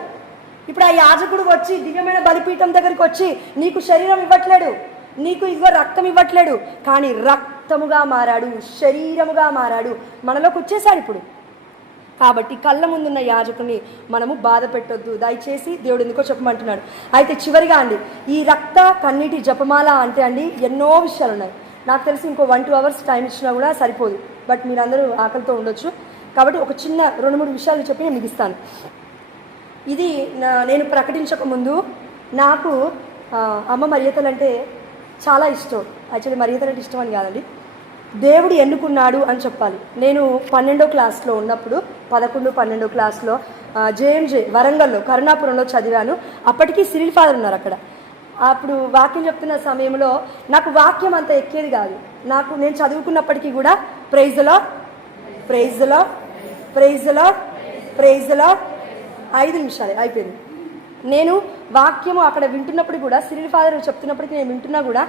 ఇప్పుడు ఆ యాజకుడు వచ్చి దివ్యమైన బలిపీఠం దగ్గరికి వచ్చి నీకు శరీరం ఇవ్వట్లేడు, నీకు ఇదిగో రక్తం ఇవ్వట్లేడు, కానీ రక్తముగా మారాడు, శరీరముగా మారాడు, మనలోకి వచ్చేసాడు ఇప్పుడు. కాబట్టి కళ్ళ ముందున్న యాజకుని మనము బాధ పెట్టొద్దు దయచేసి, దేవుడు ఎందుకో చెప్పమంటున్నాడు. అయితే చివరిగా అండి, ఈ రక్త కన్నీటి జపమాల అంటే అండి ఎన్నో విషయాలు ఉన్నాయి. నాకు తెలిసి ఇంకో 1-2 hours టైం ఇచ్చినా కూడా సరిపోదు, బట్ మీరందరూ ఆకలితో ఉండొచ్చు. కాబట్టి ఒక చిన్న 2-3 విషయాలు చెప్పి నేను ముగిస్తాను. ఇది నేను ప్రకటించకముందు నాకు అమ్మ మరియతలు అంటే చాలా ఇష్టం. యాక్చువల్లీ మరియతలు అంటే ఇష్టం అని కాదండి, దేవుడు ఎన్నుకున్నాడు అని చెప్పాలి. నేను 12వ క్లాస్లో ఉన్నప్పుడు 11-12వ క్లాస్లో జేఎంజే వరంగల్లో కరుణాపురంలో చదివాను. అప్పటికి సిరిల్ ఫాదర్ ఉన్నారు అక్కడ. అప్పుడు వాక్యం చెప్తున్న సమయంలో నాకు వాక్యం అంత ఎక్కేది కాదు. నేను చదువుకున్నప్పటికీ కూడా praise the lord, praise the lord, praise the lord, praise the lord 5 నిమిషాలే అయిపోయింది. నేను వాక్యము అక్కడ వింటున్నప్పుడు కూడా సిరిల్ ఫాదర్ చెప్తున్నప్పటికీ నేను వింటున్నా కూడా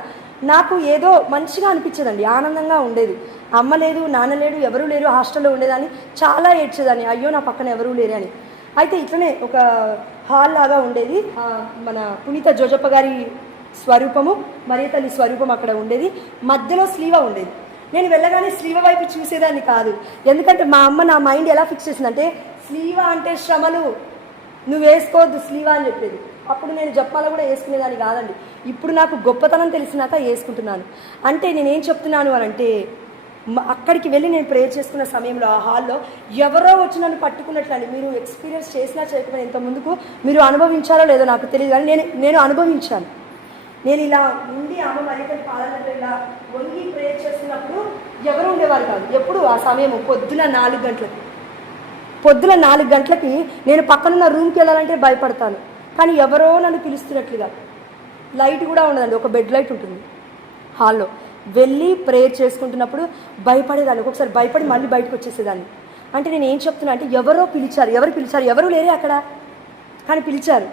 నాకు ఏదో మంచిగా అనిపించేదండి, ఆనందంగా ఉండేది. అమ్మ లేదు, నాన్న లేడు, ఎవరూ లేరు, హాస్టల్లో ఉండేదాన్ని, చాలా ఏడ్చేదాన్ని, అయ్యో నా పక్కన ఎవరూ లేరు అని. అయితే ఇట్లనే ఒక హాల్ లాగా ఉండేది, మన పునీత జోజప్ప గారి స్వరూపము, మరియ తల్లి స్వరూపం అక్కడ ఉండేది, మధ్యలో స్లీవ ఉండేది. నేను వెళ్ళగానే స్లీవ వైపు చూసేదాన్ని కాదు, ఎందుకంటే మా అమ్మ నా మైండ్ ఎలా ఫిక్స్ చేసిందంటే స్లీవ అంటే శ్రమలు, నువ్వు వేసుకోవద్దు స్లీవ అని చెప్పేది. అప్పుడు నేను జప్మాల కూడా వేసుకునేదాన్ని కాదండి. ఇప్పుడు నాకు గొప్పతనం తెలిసినాక వేసుకుంటున్నాను. అంటే నేనేం చెప్తున్నాను అని అంటే, అక్కడికి వెళ్ళి నేను ప్రేయర్ చేసుకున్న సమయంలో ఆ హాల్లో ఎవరో వచ్చి నన్ను పట్టుకున్నట్లండి. మీరు ఎక్స్పీరియన్స్ చేసినా చేయకపోయినా ఇంత ముందుకు మీరు అనుభవించారో లేదో నాకు తెలియదు, కానీ నేను అనుభవించాను. నేను ఇలా ఉండి అమ్మ మరియతల్లి పాదాలలో ఇలా వంగి ప్రేయర్ చేస్తున్నప్పుడు ఎవరు ఉండేవారు కాదు. ఎప్పుడు ఆ సమయం పొద్దున 4 గంటలకి, పొద్దున 4 గంటలకి నేను పక్కనున్న రూమ్కి వెళ్ళాలంటే భయపడతాను, కానీ ఎవరో నన్ను పిలుస్తున్నట్లుగా. లైట్ కూడా ఉండదండి, ఒక బెడ్ లైట్ ఉంటుంది హాల్లో. వెళ్ళి ప్రేయర్ చేసుకుంటున్నప్పుడు భయపడేదాన్ని, ఒక్కొక్కసారి భయపడి మళ్ళీ బయటకు వచ్చేసేదాన్ని. అంటే నేను ఏం చెప్తున్నా అంటే ఎవరో పిలిచారు, ఎవరు లేరే అక్కడ, కానీ పిలిచారు.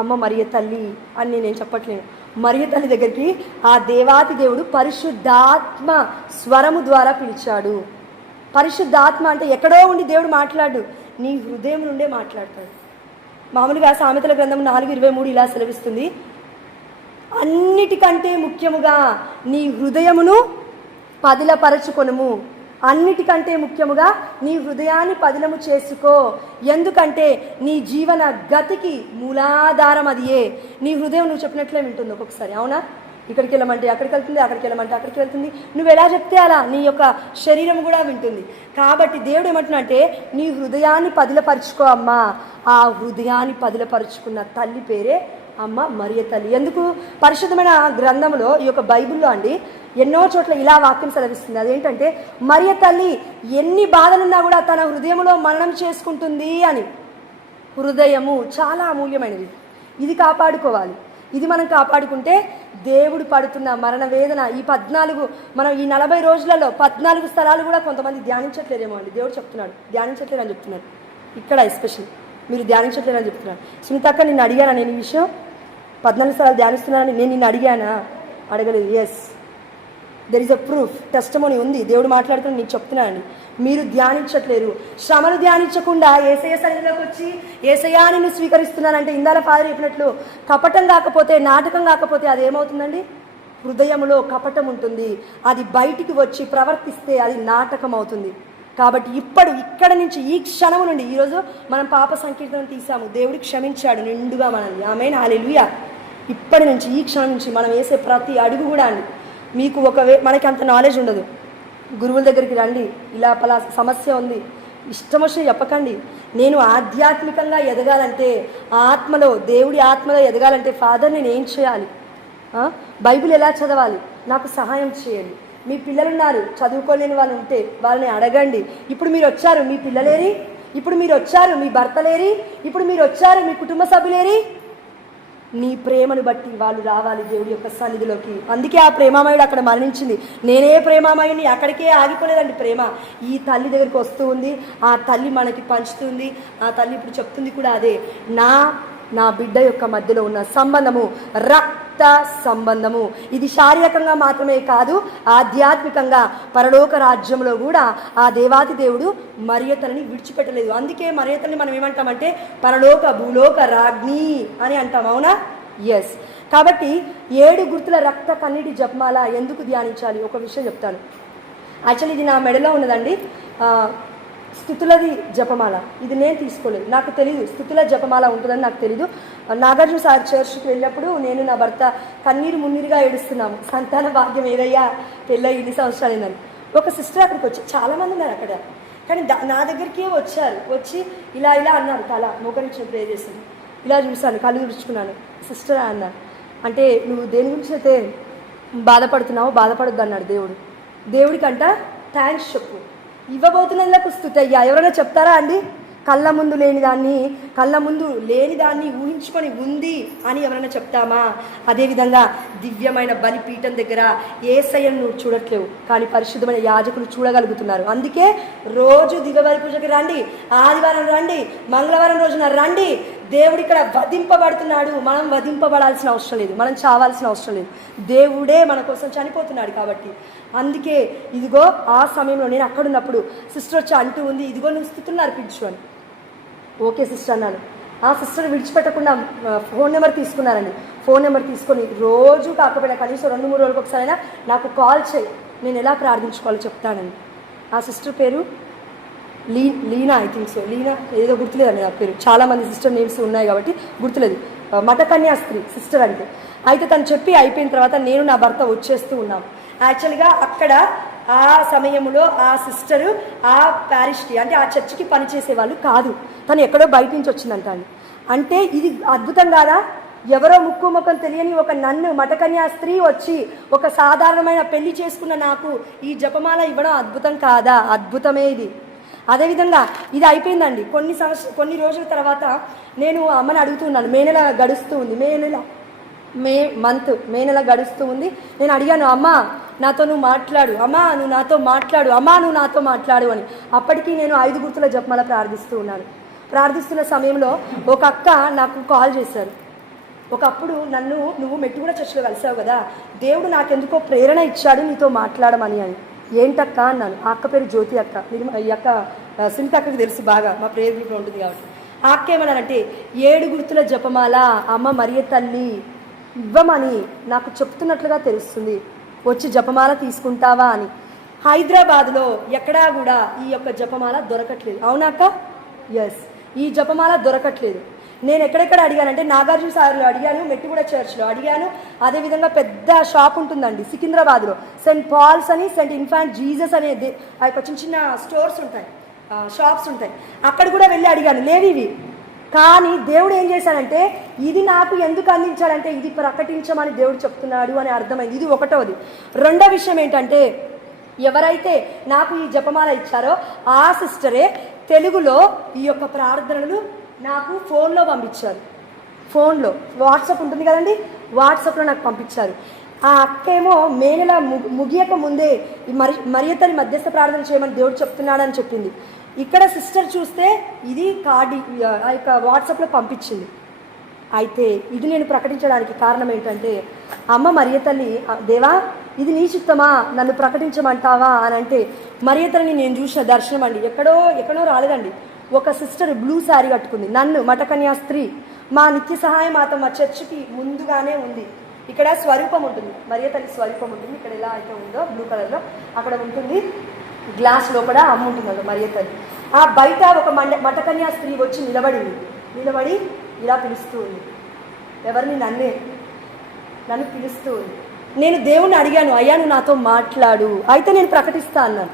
అమ్మ మరియ తల్లి అని నేనేం చెప్పట్లేను. మరియ తల్లి దగ్గరికి ఆ దేవాతి దేవుడు పరిశుద్ధాత్మ స్వరము ద్వారా పిలిచాడు. పరిశుద్ధాత్మ అంటే ఎక్కడో ఉండి దేవుడు మాట్లాడు, నీ హృదయం నుండే మాట్లాడతాడు. మామూలుగా సామెతల గ్రంథం 4:23 ఇలా సెలవిస్తుంది, అన్నిటికంటే ముఖ్యముగా నీ హృదయమును పదిలపరచుకొనుము, అన్నిటికంటే ముఖ్యముగా నీ హృదయాన్ని పదిలము చేసుకో, ఎందుకంటే నీ జీవన గతికి మూలాధారం అదియే. నీ హృదయం నువ్వు చెప్పినట్లే వింటుంది ఒక్కొక్కసారి, అవునా? ఇక్కడికి వెళ్ళమంటే అక్కడికి వెళ్తుంది, అక్కడికి వెళ్ళమంటే అక్కడికి వెళ్తుంది, నువ్వు ఎలా చెప్తే అలా నీ యొక్క శరీరం కూడా వింటుంది. కాబట్టి దేవుడు ఏమంటున్నా అంటే నీ హృదయాన్ని పదిలపరుచుకో అమ్మా. ఆ హృదయాన్ని పదిలపరుచుకున్న తల్లి పేరే అమ్మ మరియ తల్లి. ఎందుకు? పరిశుద్ధమైన గ్రంథంలో ఈ యొక్క బైబిల్లో అండి ఎన్నో చోట్ల ఇలా వాక్యం సెలవిస్తుంది. అదేంటంటే మరియ తల్లి ఎన్ని బాధలున్నా కూడా తన హృదయంలో మననం చేసుకుంటుంది అని. హృదయము చాలా అమూల్యమైనది, ఇది కాపాడుకోవాలి. ఇది మనం కాపాడుకుంటే దేవుడు పడుతున్న మరణ వేదన ఈ 14 మనం ఈ 40 రోజులలో 14 స్థలాలు కూడా కొంతమంది ధ్యానించట్లేదేమో అండి. దేవుడు చెప్తున్నాడు ధ్యానించట్లేదు అని చెప్తున్నాడు. ఇక్కడ ఎస్పెషల్ మీరు ధ్యానించట్లేదు అని చెప్తున్నాడు. సునీతక్క నిన్ను అడిగానా నేను ఈ విషయం? 14 స్థలాలు ధ్యానిస్తున్నానని నేను నిన్ను అడిగానా? అడగలేదు. Yes, there is a proof, testimony ఉంది. దేవుడు మాట్లాడుతున్నా నీకు చెప్తున్నానండి. మీరు ధ్యానించట్లేరు. శ్రమలు ధ్యానించకుండా ఏసయ్య సన్నిధిలోకి వచ్చి ఏసయ్యా నిన్ను స్వీకరిస్తున్నానంటే ఇందాల ఫాదర్ చెప్పినట్లు కపటం కాకపోతే, నాటకం కాకపోతే అది ఏమవుతుందండి? హృదయంలో కపటం ఉంటుంది. అది బయటికి వచ్చి ప్రవర్తిస్తే అది నాటకం అవుతుంది. కాబట్టి ఇక్కడ నుంచి ఈ క్షణం నుండి ఈరోజు మనం పాప సంకీర్తన తీసాము, దేవుడు క్షమించాడు నిండుగా మనల్ని. ఆమేన్, హల్లెలూయా. ఇప్పటి నుంచి ఈ క్షణం నుంచి మనం వేసే ప్రతి అడుగు కూడా అండి, మీకు మనకి అంత నాలెడ్జ్ ఉండదు, గురువుల దగ్గరికి రండి, ఇలా పలా సమస్య ఉంది, ఇష్టం వచ్చి చెప్పకండి. నేను ఆధ్యాత్మికంగా ఎదగాలంటే, ఆత్మలో దేవుడి ఆత్మలో ఎదగాలంటే ఫాదర్ నేను ఏం చేయాలి, బైబిల్ ఎలా చదవాలి, నాకు సహాయం చేయండి. మీ పిల్లలున్నారు చదువుకోలేని వాళ్ళు ఉంటే వాళ్ళని అడగండి. ఇప్పుడు మీరు వచ్చారు, మీ పిల్లలేరి? ఇప్పుడు మీరు వచ్చారు, మీ భర్తలేరి? ఇప్పుడు మీరు వచ్చారు, మీ కుటుంబ సభ్యులేరి? నీ ప్రేమను బట్టి వాళ్ళు రావాలి దేవుడి యొక్క సన్నిధిలోకి. అందుకే ఆ ప్రేమామయుడు అక్కడ మరణించింది. నేనే ప్రేమామయుని, అక్కడికే ఆగిపోలేదండి ప్రేమ. ఈ తల్లి దగ్గరికి వస్తూ ఉంది, ఆ తల్లి మనకి పంచుతుంది. ఆ తల్లి ఇప్పుడు చెప్తుంది కూడా అదే, నా బిడ్డ యొక్క మధ్యలో ఉన్న సంబంధము రక్త సంబంధము. ఇది శారీరకంగా మాత్రమే కాదు, ఆధ్యాత్మికంగా పరలోక రాజ్యంలో కూడా ఆ దేవాది దేవుడు మరియతల్ని విడిచిపెట్టలేదు. అందుకే మరియతల్ని మనం ఏమంటామంటే పరలోక భూలోక రాజ్ఞి అని అంటాం, అవునా? ఎస్. కాబట్టి 7 గుర్తుల రక్త కన్నీటి జపమాల ఎందుకు ధ్యానించాలి? ఒక విషయం చెప్తాను. యాక్చువల్లీ ఇది నా మెడలో ఉన్నదండి, స్థుతులది జపమాల. ఇది నేను తీసుకోలేదు, నాకు తెలీదు స్థుతుల జపమాల ఉంటుందని నాకు తెలీదు. నాగార్జున సార్ చర్చ్కి వెళ్ళినప్పుడు నేను నా భర్త కన్నీరు మున్నీరుగా ఏడుస్తున్నాము, సంతాన భాగ్యం ఏదయ్యా, పెళ్ళి 2 సంవత్సరాలు అయిందని. ఒక సిస్టర్ అక్కడికి వచ్చి, చాలామంది ఉన్నారు అక్కడ, కానీ నా దగ్గరికే వచ్చారు. వచ్చి ఇలా అన్నారు, తల మోకరించి ప్రే చేసింది. ఇలా చూశాను, కళ్ళు తుడుచుకున్నాను. సిస్టర్ అన్నాను, అంటే నువ్వు దేని గురించి అయితే బాధపడుతున్నావు, బాధపడొద్దు అన్నాడు దేవుడు. దేవుడికంట థ్యాంక్స్ చెప్పు, ఇవ్వబోతున్నందుకు స్తుతయ్యా. ఎవరైనా చెప్తారా అండి? కళ్ళ ముందు లేని దాన్ని ఊహించుకొని ఉంది అని ఎవరైనా చెప్తామా? అదేవిధంగా దివ్యమైన బలిపీఠం దగ్గర యేసయ్యను నువ్వు చూడట్లేవు, కానీ పరిశుద్ధమైన యాజకులు చూడగలుగుతున్నారు. అందుకే రోజు దివ్య బలి పూజకి రండి, ఆదివారం రండి, మంగళవారం రోజున రండి. దేవుడు ఇక్కడ వధింపబడుతున్నాడు. మనం వధింపబడాల్సిన అవసరం లేదు, మనం చావాల్సిన అవసరం లేదు. దేవుడే మన కోసం చనిపోతున్నాడు. కాబట్టి అందుకే ఇదిగో ఆ సమయంలో నేను అక్కడున్నప్పుడు సిస్టర్ వచ్చి అంటూ ఉంది, ఇదిగో నువ్వు స్థుతులను అర్పించు అని. ఓకే సిస్టర్ అన్నాను. ఆ సిస్టర్ విడిచిపెట్టకుండా ఫోన్ నెంబర్ తీసుకున్నారండి. ఫోన్ నెంబర్ తీసుకొని రోజు కాకపోయినా కనీసం 2-3 రోజులకు ఒకసారైనా నాకు కాల్ చేయి, నేను ఎలా ప్రార్థించుకోవాలో చెప్తానండి. ఆ సిస్టర్ పేరు Leena, I think so, Leena ఏదో గుర్తులేదండి నా పేరు. చాలామంది సిస్టర్ నేమ్స్ ఉన్నాయి కాబట్టి గుర్తులేదు. మఠకన్యాస్త్రీ సిస్టర్ అంటే. అయితే తను చెప్పి అయిపోయిన తర్వాత నేను నా భర్త వచ్చేస్తూ ఉన్నాం. యాక్చువల్గా అక్కడ ఆ సమయంలో ఆ సిస్టరు ఆ ప్యారిష్కి అంటే ఆ చర్చికి పనిచేసే వాళ్ళు కాదు, తను ఎక్కడో బయట నుంచి వచ్చిందంట అండి. అంటే ఇది అద్భుతం కాదా? ఎవరో ముక్కు ముఖం తెలియని ఒక నన్ను మఠకన్యా స్త్రీ వచ్చి ఒక సాధారణమైన పెళ్లి చేసుకున్న నాకు ఈ జపమాల ఇవ్వడం అద్భుతం కాదా? అద్భుతమే ఇది. అదేవిధంగా ఇది అయిపోయిందండి. కొన్ని రోజుల తర్వాత నేను అమ్మని అడుగుతున్నాను, మే నెల గడుస్తూ ఉంది, మే నెల గడుస్తూ ఉంది. నేను అడిగాను, అమ్మ నాతో నువ్వు మాట్లాడు, అమ్మా నువ్వు నాతో మాట్లాడు, అమ్మా నువ్వు నాతో మాట్లాడు అని. అప్పటికి నేను 5 గుర్తుల జపమాల ప్రార్థిస్తూ ఉన్నాను. ప్రార్థిస్తున్న సమయంలో ఒక అక్క నాకు కాల్ చేశారు. ఒకప్పుడు నువ్వు మెట్టుగూడ చర్చిలో కలిసావు కదా, దేవుడు నాకెందుకో ప్రేరణ ఇచ్చాడు నీతో మాట్లాడమని అని. ఏంటక్క అన్నాను. ఆ అక్క పేరు జ్యోతి అక్క. ఈ అక్క సింత అక్కకి తెలుసు బాగా, మా ప్రేయర్ గ్రూప్లో ఉంటుంది కాబట్టి. ఆ అక్క ఏమన్నానంటే 7 గుర్తుల జపమాల అమ్మ మరియ తల్లి ఇవ్వమని నాకు చెప్తున్నట్లుగా తెలుస్తుంది, వచ్చి జపమాల తీసుకుంటావా అని. హైదరాబాద్లో ఎక్కడా కూడా ఈ యొక్క జపమాల దొరకట్లేదు, అవునాక? ఎస్, ఈ జపమాల దొరకట్లేదు. నేను ఎక్కడెక్కడ అడిగానంటే నాగార్జున సార్లో అడిగాను, మెట్టుగూడ చర్చ్లో అడిగాను. అదేవిధంగా పెద్ద షాప్ ఉంటుందండి సికింద్రాబాద్లో, సెయింట్ పాల్స్ అని, సెయింట్ ఇన్ఫాంట్ జీసస్ అనేది ఆ యొక్క చిన్న స్టోర్స్ ఉంటాయి, షాప్స్ ఉంటాయి, అక్కడ కూడా వెళ్ళి అడిగాను, లేవు ఇవి. కానీ దేవుడు ఏం చేశాడంటే ఇది నాకు ఎందుకు అందించాడంటే ఇది ప్రకటించమని దేవుడు చెప్తున్నాడు అని అర్థమైంది. ఇది ఒకటవది. రెండో విషయం ఏంటంటే ఎవరైతే నాకు ఈ జపమాల ఇచ్చారో ఆ సిస్టరే తెలుగులో ఈ యొక్క ప్రార్థనలు నాకు ఫోన్లో పంపించారు. ఫోన్లో వాట్సాప్ ఉంటుంది కదండి, వాట్సాప్లో నాకు పంపించారు. ఆ అక్కేమో మే నెల ముగియక ముందే మరియతల్లి మధ్యస్థ ప్రార్థన చేయమని దేవుడు చెప్తున్నాడని చెప్పింది. ఇక్కడ సిస్టర్ చూస్తే ఇది కార్డు ఆ యొక్క వాట్సాప్లో పంపించింది. అయితే ఇది నేను ప్రకటించడానికి కారణం ఏంటంటే అమ్మ మరియతల్లి, దేవా ఇది నీ చిత్తమా, నన్ను ప్రకటించమంటావా అని అంటే మరియతల్లిని నేను చూసిన దర్శనం అండి. ఎక్కడో రాలేదండి. ఒక సిస్టర్ బ్లూ శారీ కట్టుకుంది, నన్ను మఠకన్యా స్త్రీ, మా నిత్య సహాయ మాత మా చర్చికి ముందుగానే ఉంది. ఇక్కడ స్వరూపం ఉంటుంది, మరియతల్లి స్వరూపం ఉంటుంది. ఇక్కడ ఎలా అయితే ఉందో బ్లూ కలర్లో అక్కడ ఉంటుంది. గ్లాస్ లోపల అమ్మ ఉంటుంది మరియతల్లి. ఆ బయట ఒక మఠకన్యా స్త్రీ వచ్చి నిలబడి ఇలా పిలుస్తూ ఉంది. ఎవరిని? నన్ను పిలుస్తూ ఉంది. నేను దేవుణ్ణి అడిగాను, అయ్యా నువ్వు నాతో మాట్లాడు, అయితే నేను ప్రకటిస్తా అన్నాను.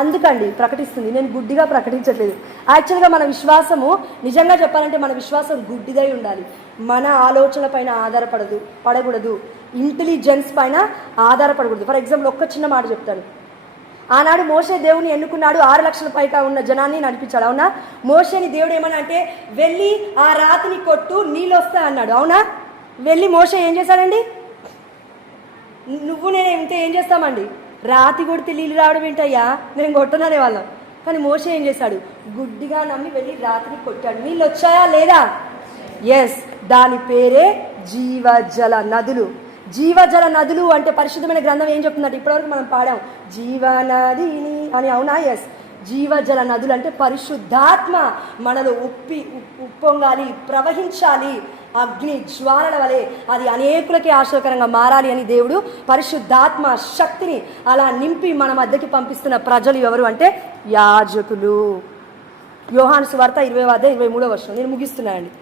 అందుకండి ప్రకటిస్తుంది, నేను గుడ్డిగా ప్రకటించట్లేదు. యాక్చువల్గా మన విశ్వాసము, నిజంగా చెప్పాలంటే మన విశ్వాసం గుడ్డిదై ఉండాలి. మన ఆలోచన పైన పడకూడదు, ఇంటెలిజెన్స్ పైన ఆధారపడకూడదు. ఫర్ ఎగ్జాంపుల్ ఒక్క చిన్న మాట చెప్తాను. ఆనాడు మోషే దేవుని ఎన్నుకున్నాడు, 6 లక్షల పైగా ఉన్న జనాన్ని నడిపించాడు, అవునా? మోషేని దేవుడు ఏమన్నా అంటే వెళ్ళి ఆ రాతిని కొట్టు నీళ్ళు వస్తాయి అన్నాడు, అవునా? వెళ్ళి మోషే ఏం చేశాడండి? నువ్వు నేను ఉంటే ఏం చేస్తామండి? రాతి కొడితే నీళ్ళు రావడం ఏంటయ్యా, నేను కొట్టననే వాళ్ళం. కానీ మోషే ఏం చేశాడు? గుడ్డిగా నమ్మి వెళ్ళి రాతిని కొట్టాడు. నీళ్ళు వచ్చాయా లేదా? ఎస్, దాని పేరే జీవజల నదులు. జీవజల నదులు అంటే పరిశుద్ధమైన గ్రంథం ఏం చెప్తుందంటే, ఇప్పటివరకు మనం పాడాం జీవనదిని అని, అవునా? ఎస్, జీవజల నదులు అంటే పరిశుద్ధాత్మ మనలో ఉప్పొంగాలి, ప్రవహించాలి, అగ్ని జ్వాలల వలె అది అనేకులకి ఆశ్చర్యకరంగా మారాలి అని దేవుడు పరిశుద్ధాత్మ శక్తిని అలా నింపి మన మధ్యకి పంపిస్తున్న ప్రజలు ఎవరు అంటే యాజకులు. యోహాను సువార్త 20:23 నేను ముగిస్తున్నానండి.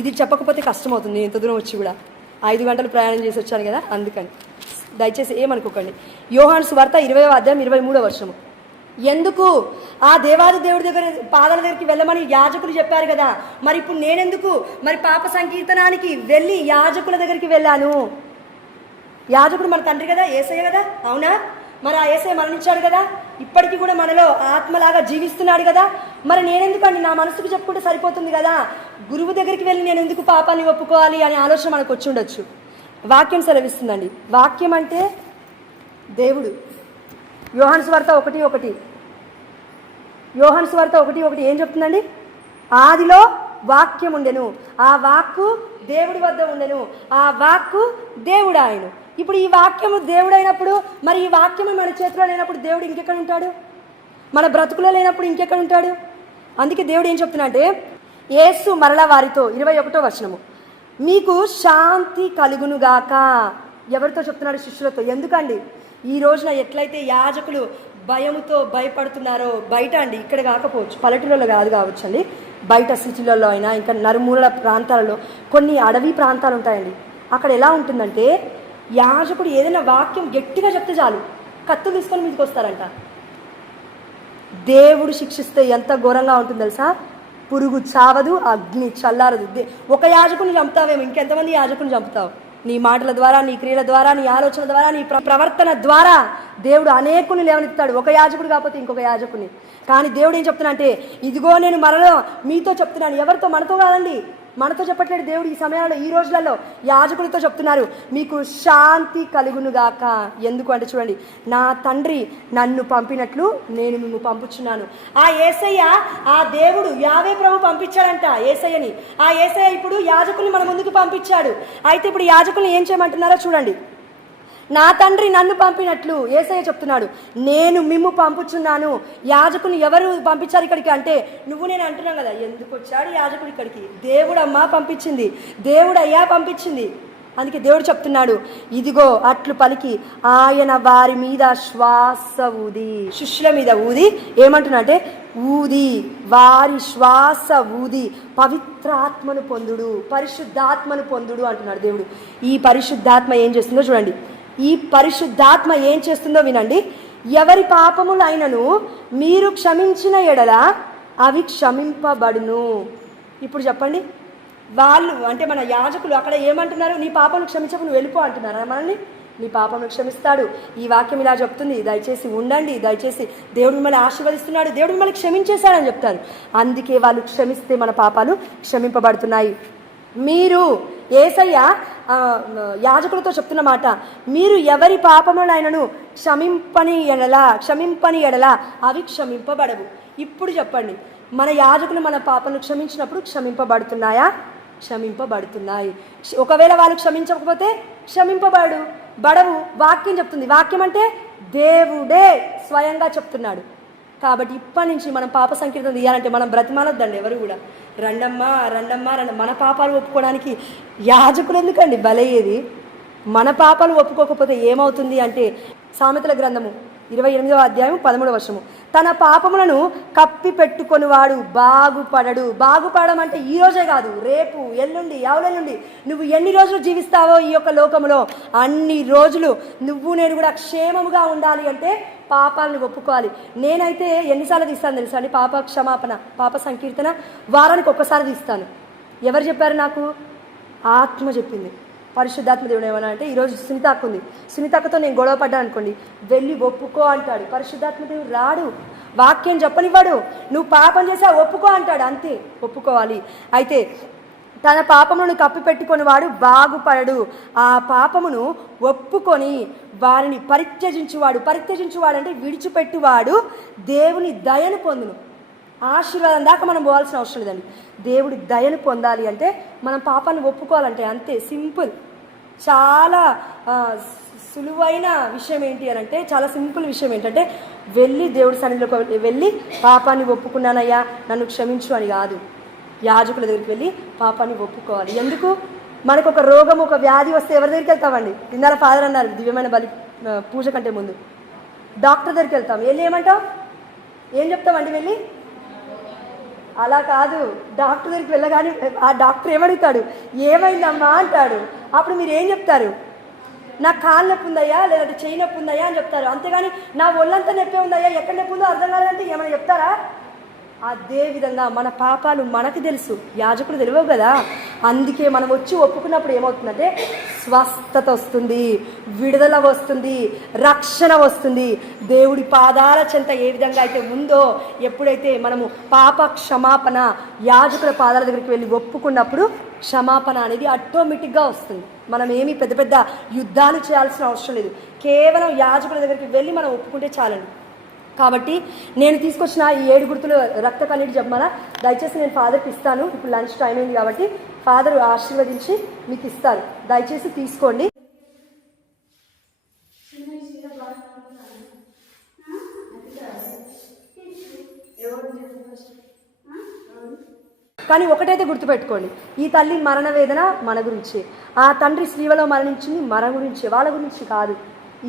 ఇది చెప్పకపోతే కష్టమవుతుంది, నేను ఇంత దూరం వచ్చి కూడా 5 గంటలు ప్రయాణం చేసి వచ్చాను కదా, అందుకని దయచేసి ఏమనుకోకండి. యోహాను సువార్త 20:23 ఎందుకు ఆ దేవాది దేవుడి దగ్గర పాదాల దగ్గరికి వెళ్ళమని యాజకులు చెప్పారు కదా, మరి ఇప్పుడు నేనెందుకు మరి పాప సంకీర్తనానికి వెళ్ళి యాజకుల దగ్గరికి వెళ్ళాను? యాజకుడు మన తండ్రి కదా, యేసయ్య కదా, అవునా? మరి ఆ యేసయ్య మరణించాడు కదా, ఇప్పటికీ కూడా మనలో ఆత్మలాగా జీవిస్తున్నాడు కదా, మరి నేనెందుకండి, నా మనసుకు చెప్పుకుంటే సరిపోతుంది కదా, గురువు దగ్గరికి వెళ్ళి నేను ఎందుకు పాపాన్ని ఒప్పుకోవాలి అనే ఆలోచన మనకు వచ్చి ఉండొచ్చు. వాక్యం సెలవిస్తుందండి. వాక్యం అంటే దేవుడు. యోహాను సువార్త 1:1 యోహాను సువార్త 1:1 ఏం చెప్తుందండి? ఆదిలో వాక్యం ఉండెను, ఆ వాక్కు దేవుడి వద్ద ఉండెను, ఆ వాక్కు దేవుడు ఆయన. ఇప్పుడు ఈ వాక్యము దేవుడు అయినప్పుడు, మరి ఈ వాక్యము మన చేతిలో లేనప్పుడు దేవుడు ఇంకెక్కడ ఉంటాడు? మన బ్రతుకులో లేనప్పుడు ఇంకెక్కడ ఉంటాడు? అందుకే దేవుడు ఏం చెప్తున్నా అంటే, యేసు మరల వారితో 21 మీకు శాంతి కలుగునుగాక. ఎవరితో చెప్తున్నాడు? శిష్యులతో. ఎందుకండి? ఈ రోజున ఎట్లయితే యాజకులు భయముతో భయపడుతున్నారో, బయట అండి, ఇక్కడ కాకపోవచ్చు, పల్లెటూళ్ళలో కావచ్చు అండి, బయట సిటీలలో అయినా ఇంకా నరుమూలల ప్రాంతాలలో కొన్ని అడవి ప్రాంతాలు ఉంటాయండి. అక్కడ ఎలా ఉంటుందంటే, యాజకుడు ఏదైనా వాక్యం గట్టిగా చెప్తే చాలు కత్తులు తీసుకొని మీదకి వస్తారంట. దేవుడు శిక్షిస్తే ఎంత ఘోరంగా ఉంటుంది తెలుసా? పురుగు చావదు, అగ్ని చల్లారదు. ఒక యాజకుని చంపుతావేమో, ఇంకెంతమంది యాజకుని చంపుతావు? నీ మాటల ద్వారా, నీ క్రియల ద్వారా, నీ ఆలోచన ద్వారా, నీ ప్రవర్తన ద్వారా దేవుడు అనేకుని లేవనెత్తాడు. ఒక యాజకుడు కాకపోతే ఇంకొక యాజకుని. కానీ దేవుడు ఏం చెప్తున్నా అంటే, ఇదిగో నేను మరలో మీతో చెప్తున్నాను. ఎవరితో? మనతో కాదండి, మనతో చెప్పట్లేదు దేవుడు. ఈ సమయంలో, ఈ రోజులలో యాజకులతో చెప్తున్నారు, మీకు శాంతి కలుగునుగాక. ఎందుకు అంటే చూడండి, నా తండ్రి నన్ను పంపినట్లు నేను నిన్ను పంపుచున్నాను. ఆ యేసయ్య, ఆ దేవుడు యావే ప్రభు పంపించాడంట యేసయ్యని. ఆ యేసయ్య ఇప్పుడు యాజకుల్ని మన ముందుకు పంపించాడు. అయితే ఇప్పుడు యాజకుల్ని ఏం చేయమంటున్నారో చూడండి. నా తండ్రి నన్ను పంపినట్లు యేసయ్య చెప్తున్నాడు, నేను మిమ్ము పంపుచున్నాను. యాజకుని ఎవరు పంపించారు ఇక్కడికి అంటే, నువ్వు నేను అంటున్నాం కదా, ఎందుకు వచ్చాడు యాజకుడు ఇక్కడికి? దేవుడమ్మా పంపించింది, దేవుడయ్యా పంపించింది. అందుకే దేవుడు చెప్తున్నాడు, ఇదిగో అట్లు పలికి ఆయన వారి మీద శ్వాస ఊది, శిష్యుల మీద ఊది ఏమంటున్నా అంటే, ఊది వారి శ్వాస ఊది పవిత్రాత్మను పొందుడు, పరిశుద్ధాత్మను పొందుడు అంటున్నాడు దేవుడు. ఈ పరిశుద్ధాత్మ ఏం చేస్తుందో చూడండి. ఈ పరిశుద్ధాత్మ ఏం చేస్తుందో వినండి. ఎవరి పాపములైనను మీరు క్షమించిన ఎడల అవి క్షమింపబడును. ఇప్పుడు చెప్పండి, వాళ్ళు అంటే మన యాజకులు అక్కడ ఏమంటున్నారు? నీ పాపను క్షమించకు, నువ్వు వెళ్ళిపో అంటున్నారా మనల్ని? నీ పాపను క్షమిస్తాడు. ఈ వాక్యం ఇలా చెప్తుంది, దయచేసి ఉండండి, దయచేసి దేవుడు మిమ్మల్ని ఆశీర్వదిస్తున్నాడు, దేవుడు మిమ్మల్ని క్షమించేశాడని చెప్తారు. అందుకే వాళ్ళు క్షమిస్తే మన పాపాలు క్షమింపబడుతున్నాయి. మీరు యేసయ్య యాజకులతో చెప్తున్న మాట, మీరు ఎవరి పాపములైనను క్షమింపని ఎడల అవి క్షమింపబడవు. ఇప్పుడు చెప్పండి, మన యాజకులు మన పాపను క్షమించినప్పుడు క్షమింపబడుతున్నాయా? క్షమింపబడుతున్నాయి. ఒకవేళ వాళ్ళు క్షమించకపోతే బడవు. వాక్యం చెప్తుంది. వాక్యం అంటే దేవుడే స్వయంగా చెప్తున్నాడు. కాబట్టి ఇప్పటి నుంచి మనం పాప సంకీర్తన తీయాలంటే మనం బ్రతిమాలొద్దండి ఎవరు కూడా. రండమ్మా రండమ్మా రండి. మన పాపాలు ఒప్పుకోవడానికి యాజకులు ఎందుకండి బలయ్యేది? మన పాపాలు ఒప్పుకోకపోతే ఏమవుతుంది అంటే, సామెతల గ్రంథము 28:13 తన పాపములను కప్పి పెట్టుకొని వాడు బాగుపడడు. బాగుపడడం అంటే ఈ రోజే కాదు, రేపు, ఎల్లుండి, ఎవరెల్లుండి, నువ్వు ఎన్ని రోజులు జీవిస్తావో ఈ యొక్క లోకంలో అన్ని రోజులు నువ్వు నేను కూడా క్షేమముగా ఉండాలి అంటే పాపాలను ఒప్పుకోవాలి. నేనైతే ఎన్నిసార్లు తీస్తాను తెలుసా అండి? పాప క్షమాపణ, పాప సంకీర్తన వారానికి ఒక్కసారి తీస్తాను. ఎవరు చెప్పారు నాకు? ఆత్మ చెప్పింది. పరిశుద్ధాత్మ దేవుడు ఏమన్నా అంటే, ఈరోజు సునీతకు ఉంది, సునీతతో నేను గొడవ పడ్డాను అనుకోండి, వెళ్ళి ఒప్పుకో అంటాడు. పరిశుద్ధాత్మ దేవుడు రాడు, వాక్యం చెప్పనివ్వడు, నువ్వు పాపం చేసా ఒప్పుకో అంటాడు, అంతే ఒప్పుకోవాలి. అయితే తన పాపములను కప్పిపెట్టుకొని వాడు బాగుపడడు. ఆ పాపమును ఒప్పుకొని వారిని పరిత్యజించువాడు అంటే విడిచిపెట్టువాడు దేవుని దయను పొందును. ఆశీర్వాదం దాకా మనం పోవాల్సిన అవసరం లేదండి. దేవుడి దయను పొందాలి అంటే మనం పాపాన్ని ఒప్పుకోవాలంటే అంతే, సింపుల్. చాలా సులువైన విషయం ఏంటి అని అంటే, చాలా సింపుల్ విషయం ఏంటంటే, వెళ్ళి దేవుడి సన్నిధిలోకి వెళ్ళి పాపాన్ని ఒప్పుకున్నానయ్యా నన్ను క్షమించు అని కాదు, యాజకుల దగ్గరికి వెళ్ళి పాపాన్ని ఒప్పుకోవాలి. ఎందుకు? మనకు ఒక రోగం, ఒక వ్యాధి వస్తే ఎవరి దగ్గరికి వెళ్తామండి? ఇందాక ఫాదర్ అన్నారు దివ్యమైన బలి పూజ కంటే ముందు డాక్టర్ దగ్గరికి వెళ్తాం. వెళ్ళి ఏమంటాం? ఏం చెప్తామండి వెళ్ళి? అలా కాదు, డాక్టర్ దగ్గరికి వెళ్ళగానే ఆ డాక్టర్ ఏమడుగుతాడు? ఏమైందమ్మా అంటాడు. అప్పుడు మీరు ఏం చెప్తారు? నా కాలు నొప్పి ఉందయ్యా, లేదంటే చేయి నొప్పి ఉందయ్యా అని చెప్తారు. అంతేగాని నా ఒళ్ళంతా నొప్పి ఉందయ్యా, ఎక్కడ నొప్పి ఉందో అర్థం కాలేదంటే ఏమైనా చెప్తారా? అదేవిధంగా మన పాపాలు మనకు తెలుసు, యాజకుడు తెలియవు కదా. అందుకే మనం వచ్చి ఒప్పుకున్నప్పుడు ఏమవుతుందంటే స్వస్థత వస్తుంది, విడుదల వస్తుంది, రక్షణ వస్తుంది. దేవుడి పాదాల చెంత ఏ విధంగా అయితే ఉందో, ఎప్పుడైతే మనము పాప క్షమాపణ యాజకుల పాదాల దగ్గరికి వెళ్ళి ఒప్పుకున్నప్పుడు క్షమాపణ అనేది ఆటోమేటిక్గా వస్తుంది. మనం ఏమీ పెద్ద పెద్ద యుద్ధాలు చేయాల్సిన అవసరం లేదు. కేవలం యాజకుల దగ్గరికి వెళ్ళి మనం ఒప్పుకుంటే చాలండి. కాబట్టి నేను తీసుకొచ్చిన ఈ 7 గుర్తులు రక్త కన్నీటి జపమాల దయచేసి నేను ఫాదర్కి ఇస్తాను. ఇప్పుడు లంచ్ టైం అయింది కాబట్టి ఫాదర్ ఆశీర్వదించి మీకు ఇస్తారు, దయచేసి తీసుకోండి. కానీ ఒకటైతే గుర్తుపెట్టుకోండి, ఈ తల్లి మరణ వేదన మన గురించి, ఆ తండ్రి శ్రీవలో మరణించింది మన గురించి, వాళ్ళ గురించి కాదు.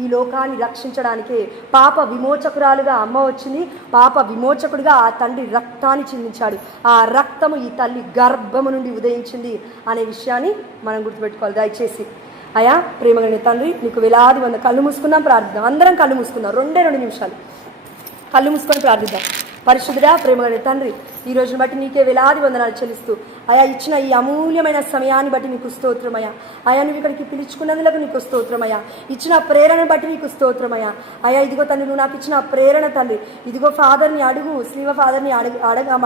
ఈ లోకాన్ని రక్షించడానికే పాప విమోచకురాలుగా అమ్మ వచ్చింది, పాప విమోచకుడిగా ఆ తండ్రి రక్తాన్ని చిందించాడు. ఆ రక్తము ఈ తల్లి గర్భము నుండి ఉదయించింది అనే విషయాన్ని మనం గుర్తుపెట్టుకోవాలి. దయచేసి అయా ప్రేమగలిగిన తండ్రి, నీకు వేలాది వంద. కళ్ళు మూసుకుందాం, ప్రార్థిద్దాం. అందరం కళ్ళు మూసుకుందాం, 2 నిమిషాలు కళ్ళు మూసుకొని ప్రార్థిద్దాం. పరిశుద్ధుడా ప్రేమగలిగిన తండ్రి, ఈ రోజును బట్టి నీకే వేలాది వందనాలు చెల్లిస్తూ అయా ఇచ్చిన ఈ అమూల్యమైన సమయాన్ని బట్టి నీకు స్తోత్రమయ్యా. అయా నువ్వు ఇక్కడికి పిలుచుకున్నందులకు నీకు స్తోత్రమయ్యా. ఇచ్చిన ప్రేరణను బట్టి నీకు స్తోత్రమయ్యా. అయా ఇదిగో తండ్రి, నువ్వు నాకు ఇచ్చిన ప్రేరణ తండ్రి, ఇదిగో ఫాదర్ని అడుగు, శ్రీవ ఫాదర్ని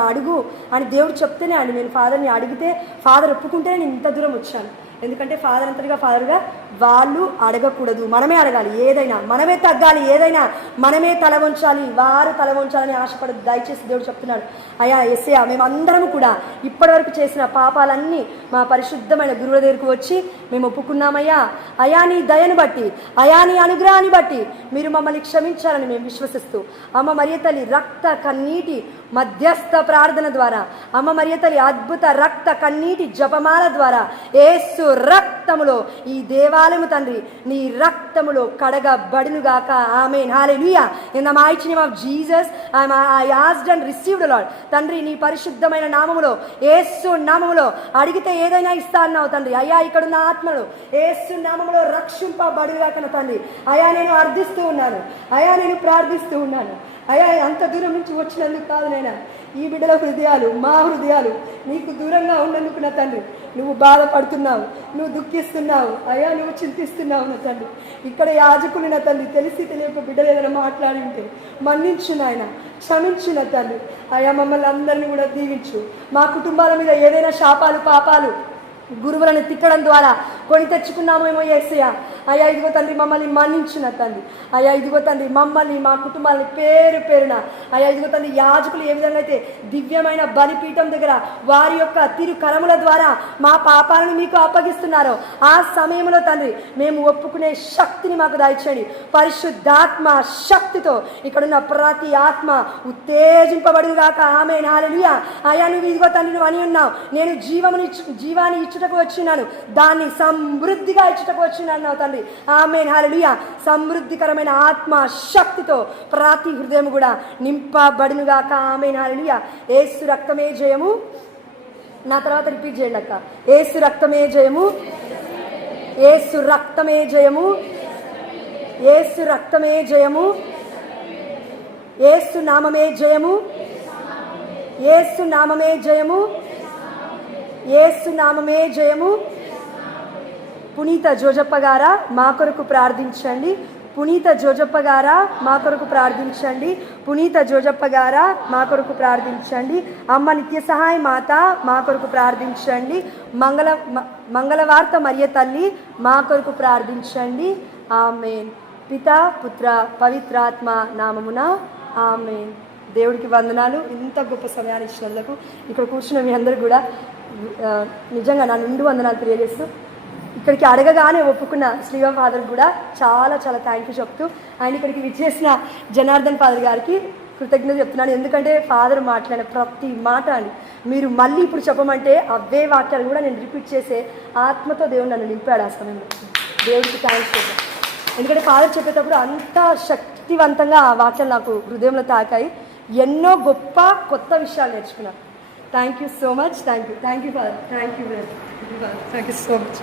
అడుగు అని దేవుడు చెప్తేనే అండి నేను ఫాదర్ని అడిగితే, ఫాదర్ ఒప్పుకుంటేనే నేను ఇంత దూరం వచ్చాను. ఎందుకంటే ఫాదర్ ఫాదర్గా వాళ్ళు అడగకూడదు, మనమే అడగాలి. ఏదైనా మనమే తగ్గాలి, ఏదైనా మనమే తల వంచాలి, వారు తల వంచాలని ఆశపడదు. దయచేసి దేవుడు చెప్తున్నాడు. అయా ఎస్ఐ, మేమందరం కూడా ఇప్పటివరకు చేసిన పాపాలన్నీ మా పరిశుద్ధమైన గురువుల దగ్గరకు వచ్చి మేము ఒప్పుకున్నామయ్యా. అయా నీ దయను బట్టి, అయా నీ అనుగ్రహాన్ని బట్టి మీరు మమ్మల్ని క్షమించాలని మేము విశ్వసిస్తూ, అమ్మ మరియ తల్లి రక్త కన్నీటి మధ్యస్థ ప్రార్థన ద్వారా, అమ్మ మరియ తల్లి అద్భుత రక్త కన్నీటి జపమాల ద్వారా యేసు రక్తములో ఈ దేవాలయము తండ్రి నీ రక్తములో కడగబడునుగాక. ఆమేన్, హల్లెలూయా. In the mighty name of Jesus I asked and received Lord. తండ్రి నీ పరిశుద్ధమైన నామములో, యేసు నామములో అడిగితే ఏదైనా ఇస్తా అన్నావు తండ్రి. అయ్యా ఇక్కడున్న ఆత్మలు యేసు నామములో రక్షింపబడుగాక తండ్రి. అయా నేను అర్థిస్తూ ఉన్నాను, అయా నేను ప్రార్థిస్తూ ఉన్నాను. అయ్యా అంత దూరం నుంచి వచ్చినందుకు కాదు నైనా, ఈ బిడ్డల హృదయాలు, మా హృదయాలు నీకు దూరంగా ఉన్నందుకు నా తండ్రి నువ్వు బాధపడుతున్నావు, నువ్వు దుఃఖిస్తున్నావు, అయ్యా నువ్వు చింతిస్తున్నావు నా తండ్రి. ఇక్కడ యాజకులు నా తండ్రి తెలిసి తెలియక బిడ్డలు ఏదైనా మాట్లాడి ఉంటే మన్నించు నాయన, క్షమించు నా తండ్రి. అయ్యా మమ్మల్ని అందరినీ కూడా దీవించు. మా కుటుంబాల మీద ఏదైనా శాపాలు పాపాలు గురువులను తిట్టడం ద్వారా కొని తెచ్చుకున్నామేమో యేసయ్యా. అయ్యా ఇదిగో తండ్రి మమ్మల్ని మన్నించిన తండ్రి. అయ్యా ఇదిగో తండ్రి మమ్మల్ని, మా కుటుంబాలని పేరు పేరున అయ్యా ఇదిగో తండ్రి యాజకులు ఏ విధంగా అయితే దివ్యమైన బలిపీఠం దగ్గర వారి యొక్క తిరు కరముల ద్వారా మా పాపాలను మీకు అప్పగిస్తున్నారో ఆ సమయంలో తండ్రి మేము ఒప్పుకునే శక్తిని మాకు దయచేయండి. పరిశుద్ధాత్మ శక్తితో ఇక్కడున్న ప్రతి ఆత్మ ఉత్తేజింపబడుగాక. ఆమేన్, హల్లెలూయా. అయ్యా నువ్వు ఇదిగో తండ్రి నువ్వు అని ఉన్నావు, నేను జీవాన్ని ఇచ్చుటకు వచ్చినాను, దాన్ని సమృద్ధిగా ఇచ్చుటకు వచ్చినాను తండ్రి. ఆమేన్, హల్లెలూయా. సమృద్ధికరమైన ఆత్మ శక్తితో ప్రతి హృదయం కూడా నింపబడునుగాక. ఆమేన్, హల్లెలూయా. యేసు రక్తమే జయము. నా తర్వాత రిపీట్ చేయండి అక్క. యేసు రక్తమే జయము, యేసు రక్తమే జయము, యేసు రక్తమే జయము, యేసు నామమే జయము, యేసు నామమే జయము, యేసు నామమే జయము. పునీత జోజప్ప గారా మా కొరకు ప్రార్థించండి. పునీత జోజప్ప గారా మా కొరకు ప్రార్థించండి. పునీత జోజప్ప గారా మా కొరకు ప్రార్థించండి. అమ్మ నిత్య సహాయ మాత మా కొరకు ప్రార్థించండి. మంగళవార్త మరియ తల్లి మా కొరకు ప్రార్థించండి. ఆమేన్. పితా పుత్ర పవిత్రాత్మ నామమున ఆమేన్. దేవుడికి వందనాలు. ఇంత గొప్ప సమయాన్ని ఇచ్చినందుకు ఇక్కడ కూర్చున్న మీ అందరూ కూడా నిజంగా నా నిండు వందనాలు తెలియజేస్తూ, ఇక్కడికి అడగగానే ఒప్పుకున్న శ్రీరామ్ ఫాదర్ కూడా చాలా చాలా థ్యాంక్ యూ చెప్తూ, ఆయన ఇక్కడికి విచ్చేసిన జనార్దన్ ఫాదర్ గారికి కృతజ్ఞత చెప్తున్నాను. ఎందుకంటే ఫాదర్ మాట్లాడిన ప్రతి మాట అండి మీరు మళ్ళీ ఇప్పుడు చెప్పమంటే అవే వాక్యాలు కూడా నేను రిపీట్ చేసే ఆత్మతో దేవుడు నన్ను నింపాడు ఆ సమయంలో. దేవుడికి థ్యాంక్స్ చెప్తాను. ఎందుకంటే ఫాదర్ చెప్పేటప్పుడు అంత శక్తివంతంగా ఆ వాక్యాలు నాకు హృదయంలో తాకాయి. ఎన్నో గొప్ప కొత్త విషయాలు నేర్చుకున్నాను. Thank you so much. Thank you father. Thank you so much.